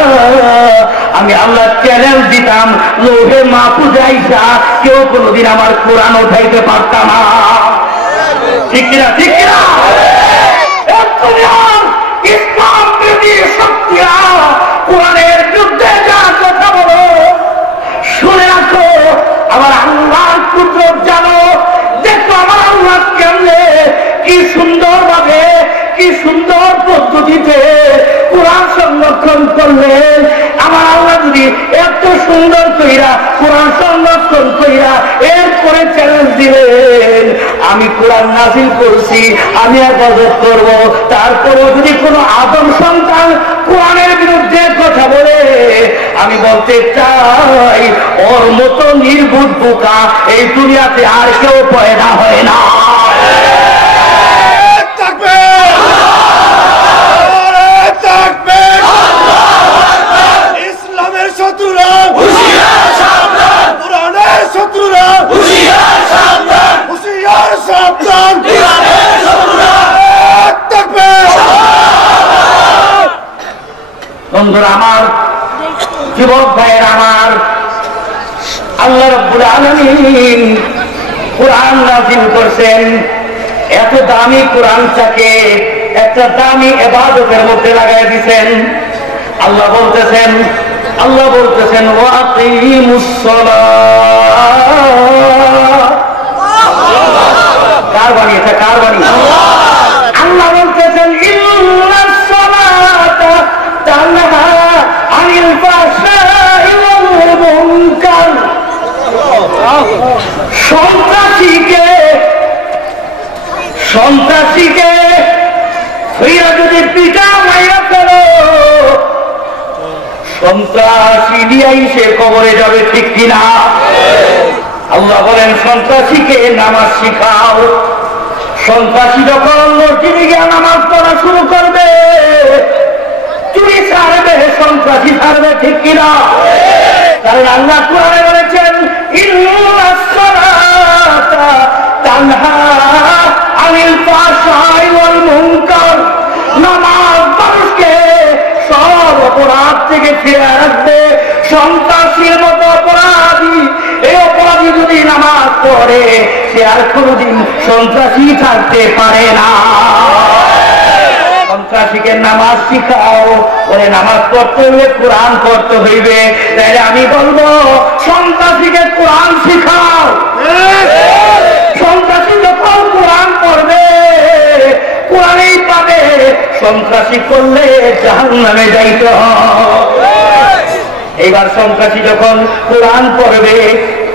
আমি আল্লাহ চ্যালেঞ্জ দিতাম, লৌহে মাহফুজ আইসা কেউ কোনোদিন আমার কোরআন উঠাইতে পারতাম না। ঠিক কিনা, ঠিক কিনা? ইসলাম বিরোধী শক্তিরা কোরআনের বিরুদ্ধে যা কথা বলো, শুনে রাখো আমার আল্লাহর কুদরত জানো। দেখো আমার আল্লাহ কেমনে, কি সুন্দর ভাবে, কি সুন্দর পদ্ধতিতে কোরআন সংরক্ষণ করলেন। আমার আল্লাহ যদি এত সুন্দর কইরা কোরআন সংরক্ষণ কইরা এরপরে চ্যালেঞ্জ দিলেন, আমি কোরআন নাযিল করছি, আমি ইবাদত করব, তারপরেও যদি কোনো আদম সন্তান কোরআনের বিরুদ্ধে কথা বলে, আমি বলতে চাই ওর মতো নির্বুদ্ধ বোকা এই দুনিয়াতে আর কেউ পয়দা হয় না। ইসলামের শত্রুরা কোরআনের শত্রুরা হুঁশিয়ার সাবধান। বন্ধুরা আমার, যুবক ভাইয়ের আমার, আল্লাহ রাব্বুল আলামিন কোরআন নাযিল করছেন। এত দামি কোরআনটাকে একটা দামি ইবাদতের মধ্যে লাগাই দিয়েছেন। আল্লাহ বলতেছেন ওয়াকিমুস সালাত। কার বাণী এটা, কার বাণী? আল্লাহ বলতেছেন ইন্নাস সালাতা তানহা আনিল ফাহশাই ওয়াল মুনকার। সন্ত্রাসীকে হইয়া যদি পিটা মাইরা ফেলো, সন্ত্রাসী দিয়াই সে কবরে যাবে, ঠিক কিনা? আল্লাহ বলেন সন্ত্রাসীকে নামাজ শিখাও। সন্ত্রাসী যখন মসজিদে গিয়ে নামাজ পড়া শুরু করবে, চুরি ছাড়বে, সন্ত্রাসী ছাড়বে, ঠিক কিনা? কারণ আল্লাহ কোরআনে বলেছেন ইন্নাস সালাতা তানহা আনিল ফাহশাই ওয়াল মুনকার। নামাজ মানুষকে সব অপরাধ থেকে ফিরে রাখবে। সন্ত্রাসীর মতো অপরাধী, এই অপরাধী যদি নামাজ পড়ে, সে আর কোনদিন সন্ত্রাসী থাকতে পারে না। সন্ত্রাসীকে নামাজ শিখাও। বলে নামাজ পড়তে হলে কোরআন পড়তে হইবে, তাইলে আমি বলবো সন্ত্রাসীকে কোরআন শিখাও। সন্ত্রাসী যখন কোরআন পড়বে, কোরআনেই পাবে। সন্ত্রাসী করলে জাহান্নামে যাইতে হবে। এইবার সন্ত্রাসী যখন কোরআন পড়বে,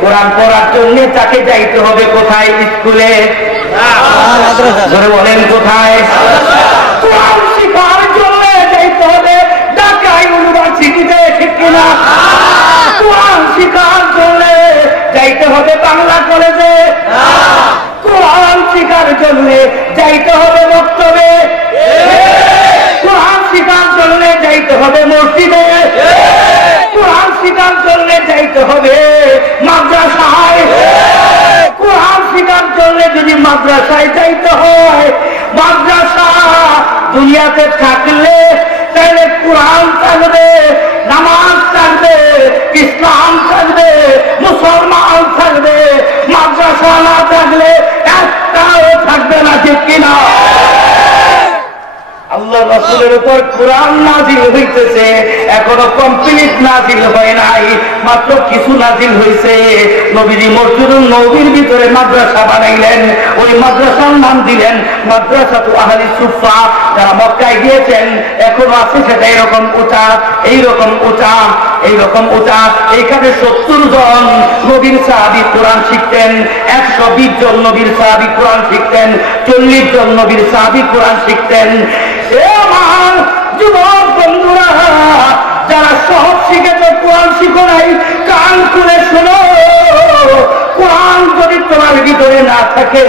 কোরআন পড়ার জন্য তাকে যাইতে হবে কোথায়? স্কুলে। ধরে বলেন কোথায়? কোরআন শিখার জন্য যাইতে হবে ঢাকা ইউনিভার্সিটিতে, ঠিক কিনা? কোরআন শিখার জন্য যাইতে হবে বাংলা কলেজে। কোরআন শিখার জন্য যাইতে হবে মক্তবে। কোরআন শিখার জন্য যাইতে হবে মসজিদে। কোরআন শিখার জন্য যাইতে হবে মাদ্রাসায়। কোরআন শিখার জন্য যদি মাদ্রাসায় যাইতে হয়, মাদ্রাসা দুনিয়াতে থাকলে তাহলে কোরআন রসুলের উপর কোরআন নাজিল হইতেছে, এখনো কমপ্লিট নাজিল হয় নাই, মাত্র কিছু নাজিল হয়েছে। নবীজি মসজিদুল নববীর ভিতরে মাদ্রাসা বানাইলেন, ওই মাদ্রাসার নাম দিলেন মাদ্রাসাতু আহলি সুফা। যারা মক্কায় গিয়েছেন এখনো আছে সেটা এরকম উঁচা, এইরকম উঁচা, এইরকম উঁচা। এইখানে 70 জন নবীর সাহাবী কোরআন শিখতেন, 120 জন নবীর সাহাবী কোরআন শিখতেন, 40 জন নবীর সাহাবী কোরআন শিখতেন। এ আমার যুবক বন্ধুরা, যারা সব শিখেছে কোরআন শিখো নাই, কান খুলে শোনো। কোরআন যদি তোমার ভিতরে না থাকে,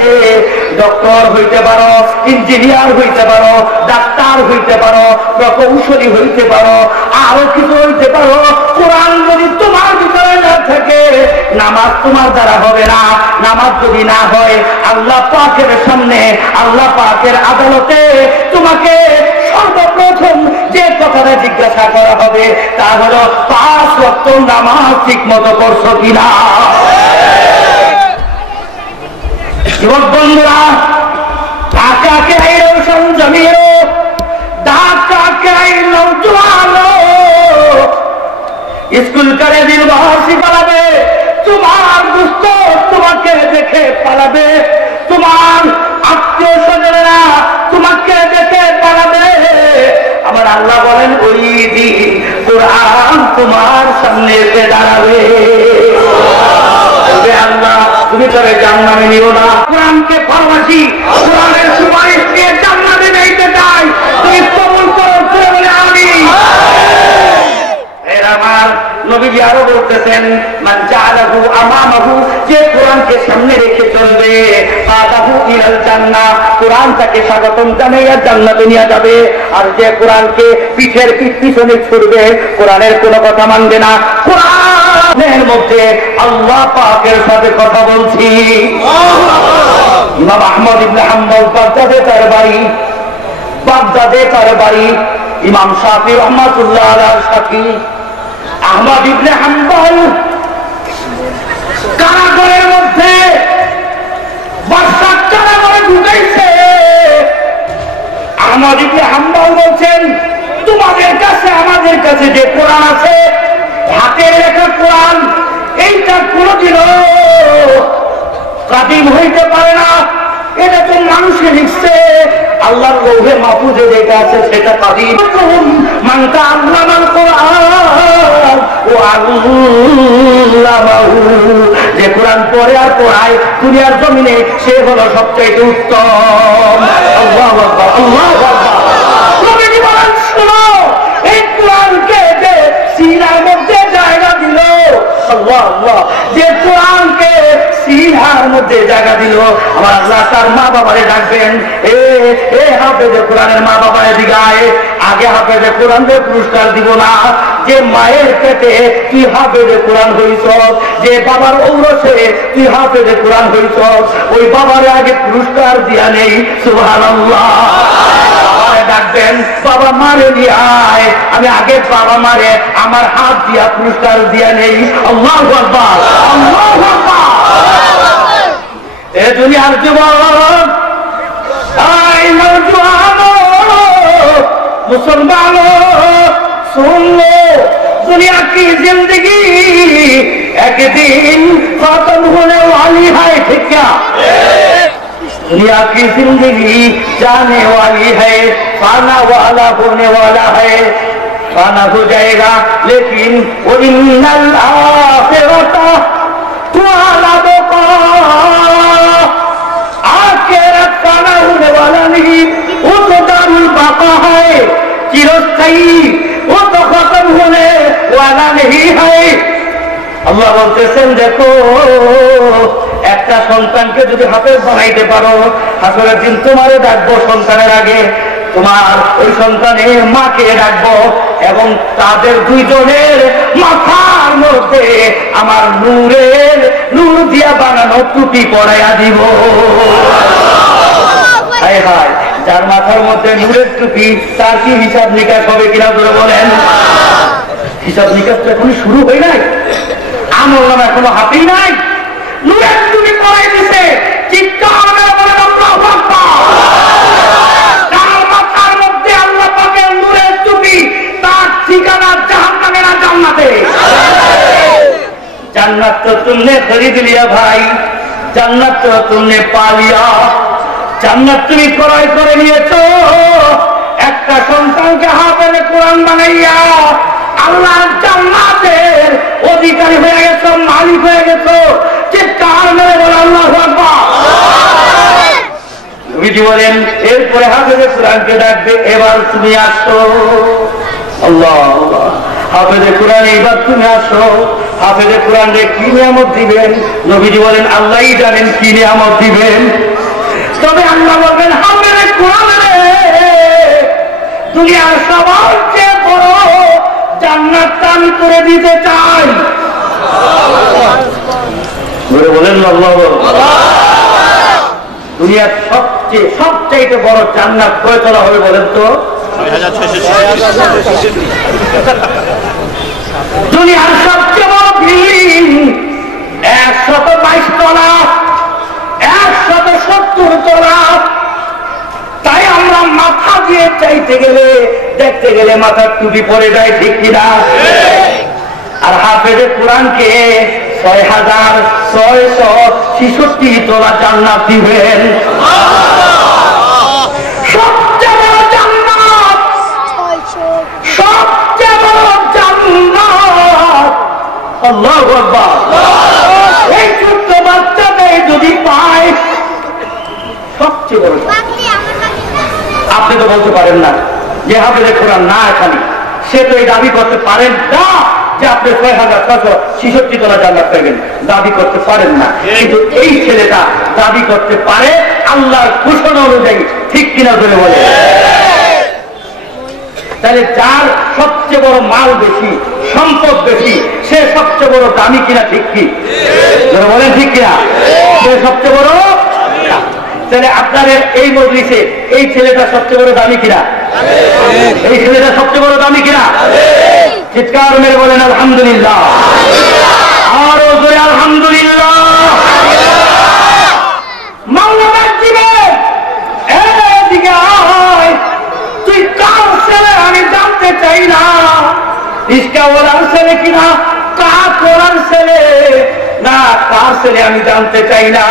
ডক্টর হইতে পারো, ইঞ্জিনিয়ার হইতে পারো, ডাক্তার হইতে পারো, প্রকৌশলী হইতে পারো, আরো কিছু হইতে পারো, কোরআন যদি তোমার ভিতরে না থাকে, নামাজ তোমার দ্বারা হবে না। নামাজ যদি না হয়, আল্লাহ পাকের সামনে, আল্লাহ পাকের আদালতে তোমাকে সর্বপ্রথম যে কথাটা জিজ্ঞাসা করা হবে তা হলো 5 ওয়াক্ত নামাজ ঠিক মতো করছো কিনা। যুবক বন্ধুরা, ঢাকা কে আই রোশন জমিরো, ঢাকা কে আই নওজওয়ানো, স্কুল করে দিন বহসি পালাবে, তোমার দুস্থ তোমাকে দেখে পালাবে, তোমার আত্মীয় স্বজনেরা তোমাকে দেখে পালাবে। আমার আল্লাহ বলেন ওই দিন কোরআন তোমার সামনে এসে দাঁড়াবে। আল্লাহ তুমি তবে জান্নাতে নিও না, কোরআনকে ভালোবাসি, কোরআনের সুপারিশ দিয়ে জান্নাতে নিতে চাই, তুমি কবুল করো, বলে আমিন। আমার নবীজি আরো বলতেছেন, মান জাআলাহু আমামাহু, যে কোরআনকে সামনে রেখে চলবে, ফাদাহু ইলাল জান্নাহ, কোরআন তাকে স্বাগতম জানাইয়া জান্নাতে নিয়ে যাবে। আর যে কোরআনকে পিঠের পিছনে ছুড়বে, কোরআনের কোনো কথা মানবে না, কোরআনের মধ্যে আল্লাহ পাকের সাথে কথা বলছি। ইমাম আহমদ ইবনে হাম্বল বাগদাদে তার বাড়ি, বাগদাদে তার বাড়ি। ইমাম শাফি রহমাতুল্লাহ আলাইহির সাথী আহমদ ইবনে হাম্বল কারাগারের মধ্যে বাদশাহ কারাগারে ঢুকাইছে। আহমদ ইবনে হাম্বল বলছেন, তোমাদের কাছে আমাদের কাছে যে কোরআন আছে, হাতের লেখা কোরআন, এইটা কোনদিনও কাদিম হইতে পারে না, এটা তো মানুষে লিখছে। আল্লাহর লৌহে মাহফুজে যেটা আছে সেটা কাদিম। মান তাআল্লামাল কোরআন ওয়া আল্লামাহু, যে কোরআন পড়ে আর পড়ায় দুনিয়ার জমিনে, সে হলো সবচেয়ে উত্তম। আল্লাহু আকবার, আল্লাহু আকবার। নবীজি বলেন, শোনো, এই কোরআনকে যে সিনার মধ্যে জায়গা দিল, আল্লাহ আল্লাহ, যে কোরআনকে সিনার মধ্যে জায়গা দিল, আমার আল্লাহ তার মা বাবারে ডাকবেন, এ হাফেজে কোরআনের মা বাবারে দিগায়, আগে হাফেজে কোরআনের পুরস্কার দিব না। যে মায়ের পেটে তুই হাফেজে কোরআন হইছ, যে বাবার ঔরসে তুই হাফেজে কোরআন হইছ, ওই বাবারে আগে পুরস্কার দিয়া নেই। সুবহানাল্লাহ। ডাকবেন, বাবা মারে নিয়ে, আমি আগে বাবা মারে আমার হাত দিয়া পুরস্কার দিয়া নেই। আল্লাহু আকবার, আল্লাহু আকবার। এ দুনিয়ার যুবক, আই নওজওয়ানো, মুসলমানো, सुन लो, दुनिया की जिंदगी एक दिन खत्म होने वाली है, ठीक क्या? दुनिया की जिंदगी जाने वाली है, खाना वाला होने वाला है, खाना हो जाएगा, लेकिन वो इन्नल आखिरता वाला बका, आखिरत खाना होने वाला नहीं, वो तो दारुल बाका है, चिरस्थायी, वो तो खत्म होने वाला नहीं है। আল্লাহ বলতেছেন, দেখো, একটা সন্তানকে যদি হাফেজ বানাইতে পারো, হাসরের দিন তোমারে ডাকবো সন্তানের আগে, তোমার ওই সন্তানের মাকে ডাকবো, এবং তাদের দুইজনের মাথার মধ্যে আমার নূর দিয়া বানানো টুপি পরাইয়া দিব। হায় হায়, যার মাথার মধ্যে নূরের টুপি, তার কি হিসাব নিকাশ হবে কিনা ধরে বলেন? হিসাব নিকাশ তো এখনই শুরু হয় নাই, আমল নাম এখনো হাতেই নাই, নূরের টুপি পরাই দিছে। চিৎকার করে বলেন আল্লাহু আকবার। তার মাথার মধ্যে আল্লাহ পাক জান্নাতে? जन्नत तो तुमने खरीद लिया भाई, जन्नत तो तुमने पा लिया। जन्नत তুমি ক্রয় করে নিয়েছো, একটা সন্তানকে হাফেজে কোরআন বানাইয়া আল্লাহর জান্নাতের অধিকারী হয়ে গেছো, মালিক হয়ে গেছো। চিৎকার মেরে বলো আল্লাহু আকবার। নবীজি বলেন এরপরে হাফেজে কোরআনকে ডাকবে, এবার তুমি আসো। আল্লাহ আল্লাহ, হাফেজে কোরআন এইবার তুমি আসো। হাফেজে কোরআন রে কি নিয়ামত দিবেন? নবীজি বলেন আল্লাহই জানেন কি নিয়ামত দিবেন। তবে আল্লাহ বলবেন হাফেজে কোরআন রে দুনিয়ার সবার চেয়ে বড় জান্নাতটা আমি করে দিতে চাই। বলেন আল্লাহ। দুনিয়ার সবচাইতে বড় জান্নাত কয় তলা হবে বলেন তো? দুনিয়ার সবচেয়ে বড় বিল্ডিং 122 তলা, 170 তলা। তাই আমরা মাথা দিয়ে চাইতে গেলে, দেখতে গেলে মাথার টুপি পরে যায়, ঠিক কিনা? আর হাফেজে কোরআনকে 6666 তলা জান্নাত দিবেন। সবচেয়ে বড় জান্নাত, সবচেয়ে বড় জান্নাত। আল্লাহু আকবার। এই ছোট্ট বাচ্চাটাই যদি পায় সবচেয়ে বড়। আপনি তো বলতে পারেন না যে হাফেজে কোরআন না এখানে, সে তো এই দাবি করতে পারেন না যে আপনি 6666 তলা জান্নাত পাবেন, দাবি করতে পারেন না। কিন্তু এই ছেলেটা দাবি করতে পারে আল্লাহর ঘোষণা অনুযায়ী, ঠিক কিনা ধরে বলে। তাহলে যার সবচেয়ে বড় মাল বেশি, সম্পদ বেশি, সে সবচেয়ে বড় দামি কিনা, ঠিক কি বলেন? ঠিক কিনা? সে সবচেয়ে বড়। তাহলে আপনাদের এই মজলিসে এই ছেলেটা সবচেয়ে বড় দামি কিনা? এই ছেলেটা সবচেয়ে বড় দামি কিনা? চিৎকার মেরে বলেন আলহামদুলিল্লাহ। আরো জোরে আলহামদুলিল্লাহ। মাওলানা জীবন এদিকে আয়, তুই কার ছেলে আমি জানতে চাই না। রিস্কা ওলার ছেলে কিনা, কার ওলার ছেলে না, কার ছেলে আমি জানতে চাই না।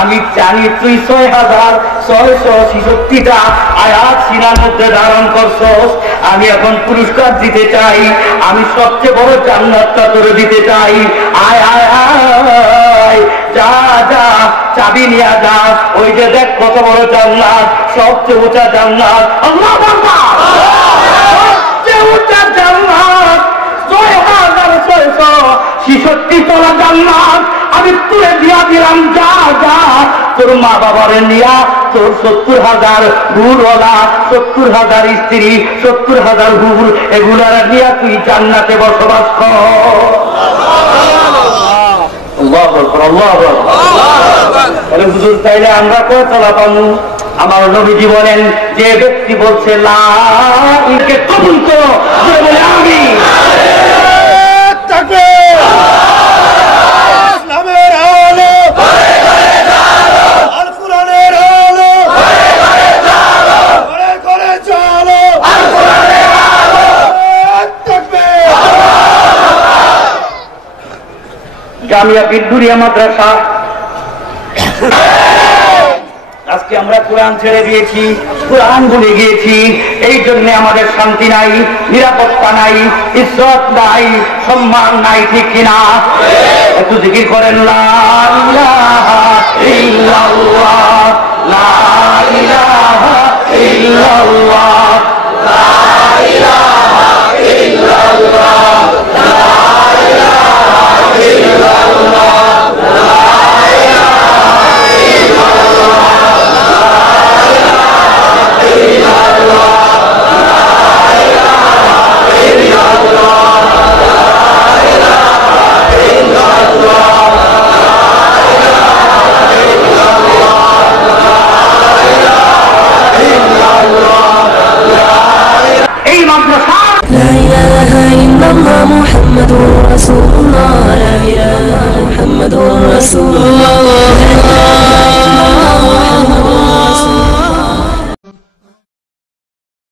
আমি জানি তুই 6666টা আয়াত সিনার মধ্যে ধারণ করছস। আমি এখন পুরস্কার দিতে চাই, আমি সবচেয়ে বড় জান্নাতটা তোরে দিতে চাই। আয় আয় আয়, যা যা চাবি নিয়ে যা। ওই যে দেখ কত বড় জান্নাত, সবচেয়ে উঁচা জান্নাত। আল্লাহু আকবার। সবচেয়ে উঁচা জান্নাত 6666 তলা জান্নাত আমি তুলে দিয়া দিলাম। যা যা তোর মা বাবার নিয়া, তোর 70,000 হুরওয়ালা, 70,000 স্ত্রী, 70,000 হুর, এগুলার নিয়া তুই জান্নাতে বসবাস কর। আল্লাহু আকবার, আল্লাহু আকবার। হুজুর তাইলে আমরা কয় তলা পাবো? আমার নবীজি বলেন যে ব্যক্তি বলছে লা ইলাহা কবুল করো, বলে আমি। ইসলামের আলো, আল কোরআনের আলো, ঘরে ঘরে চলো, আল কোরআনের আলো। তাকবীর। জামিয়া বিদ্দুরিয়া মাদ্রাসা, আজকে আমরা কোরআন ছেড়ে দিয়েছি, কোরআন ভুলে গিয়েছি। এই জন্য আমাদের শান্তি নাই, নিরাপত্তা নাই, ইজ্জত নাই, সম্মান নাই, ঠিক কিনা? একটু জিকির করেন লা ইলাহা ইল্লাল্লাহ, লা ইলাহা ইল্লাল্লাহ, লা ইলাহা ইল্লাল্লাহ, লা ইলাহা ইল্লাল্লাহ, লা لا إله إلا الله محمد رسول الله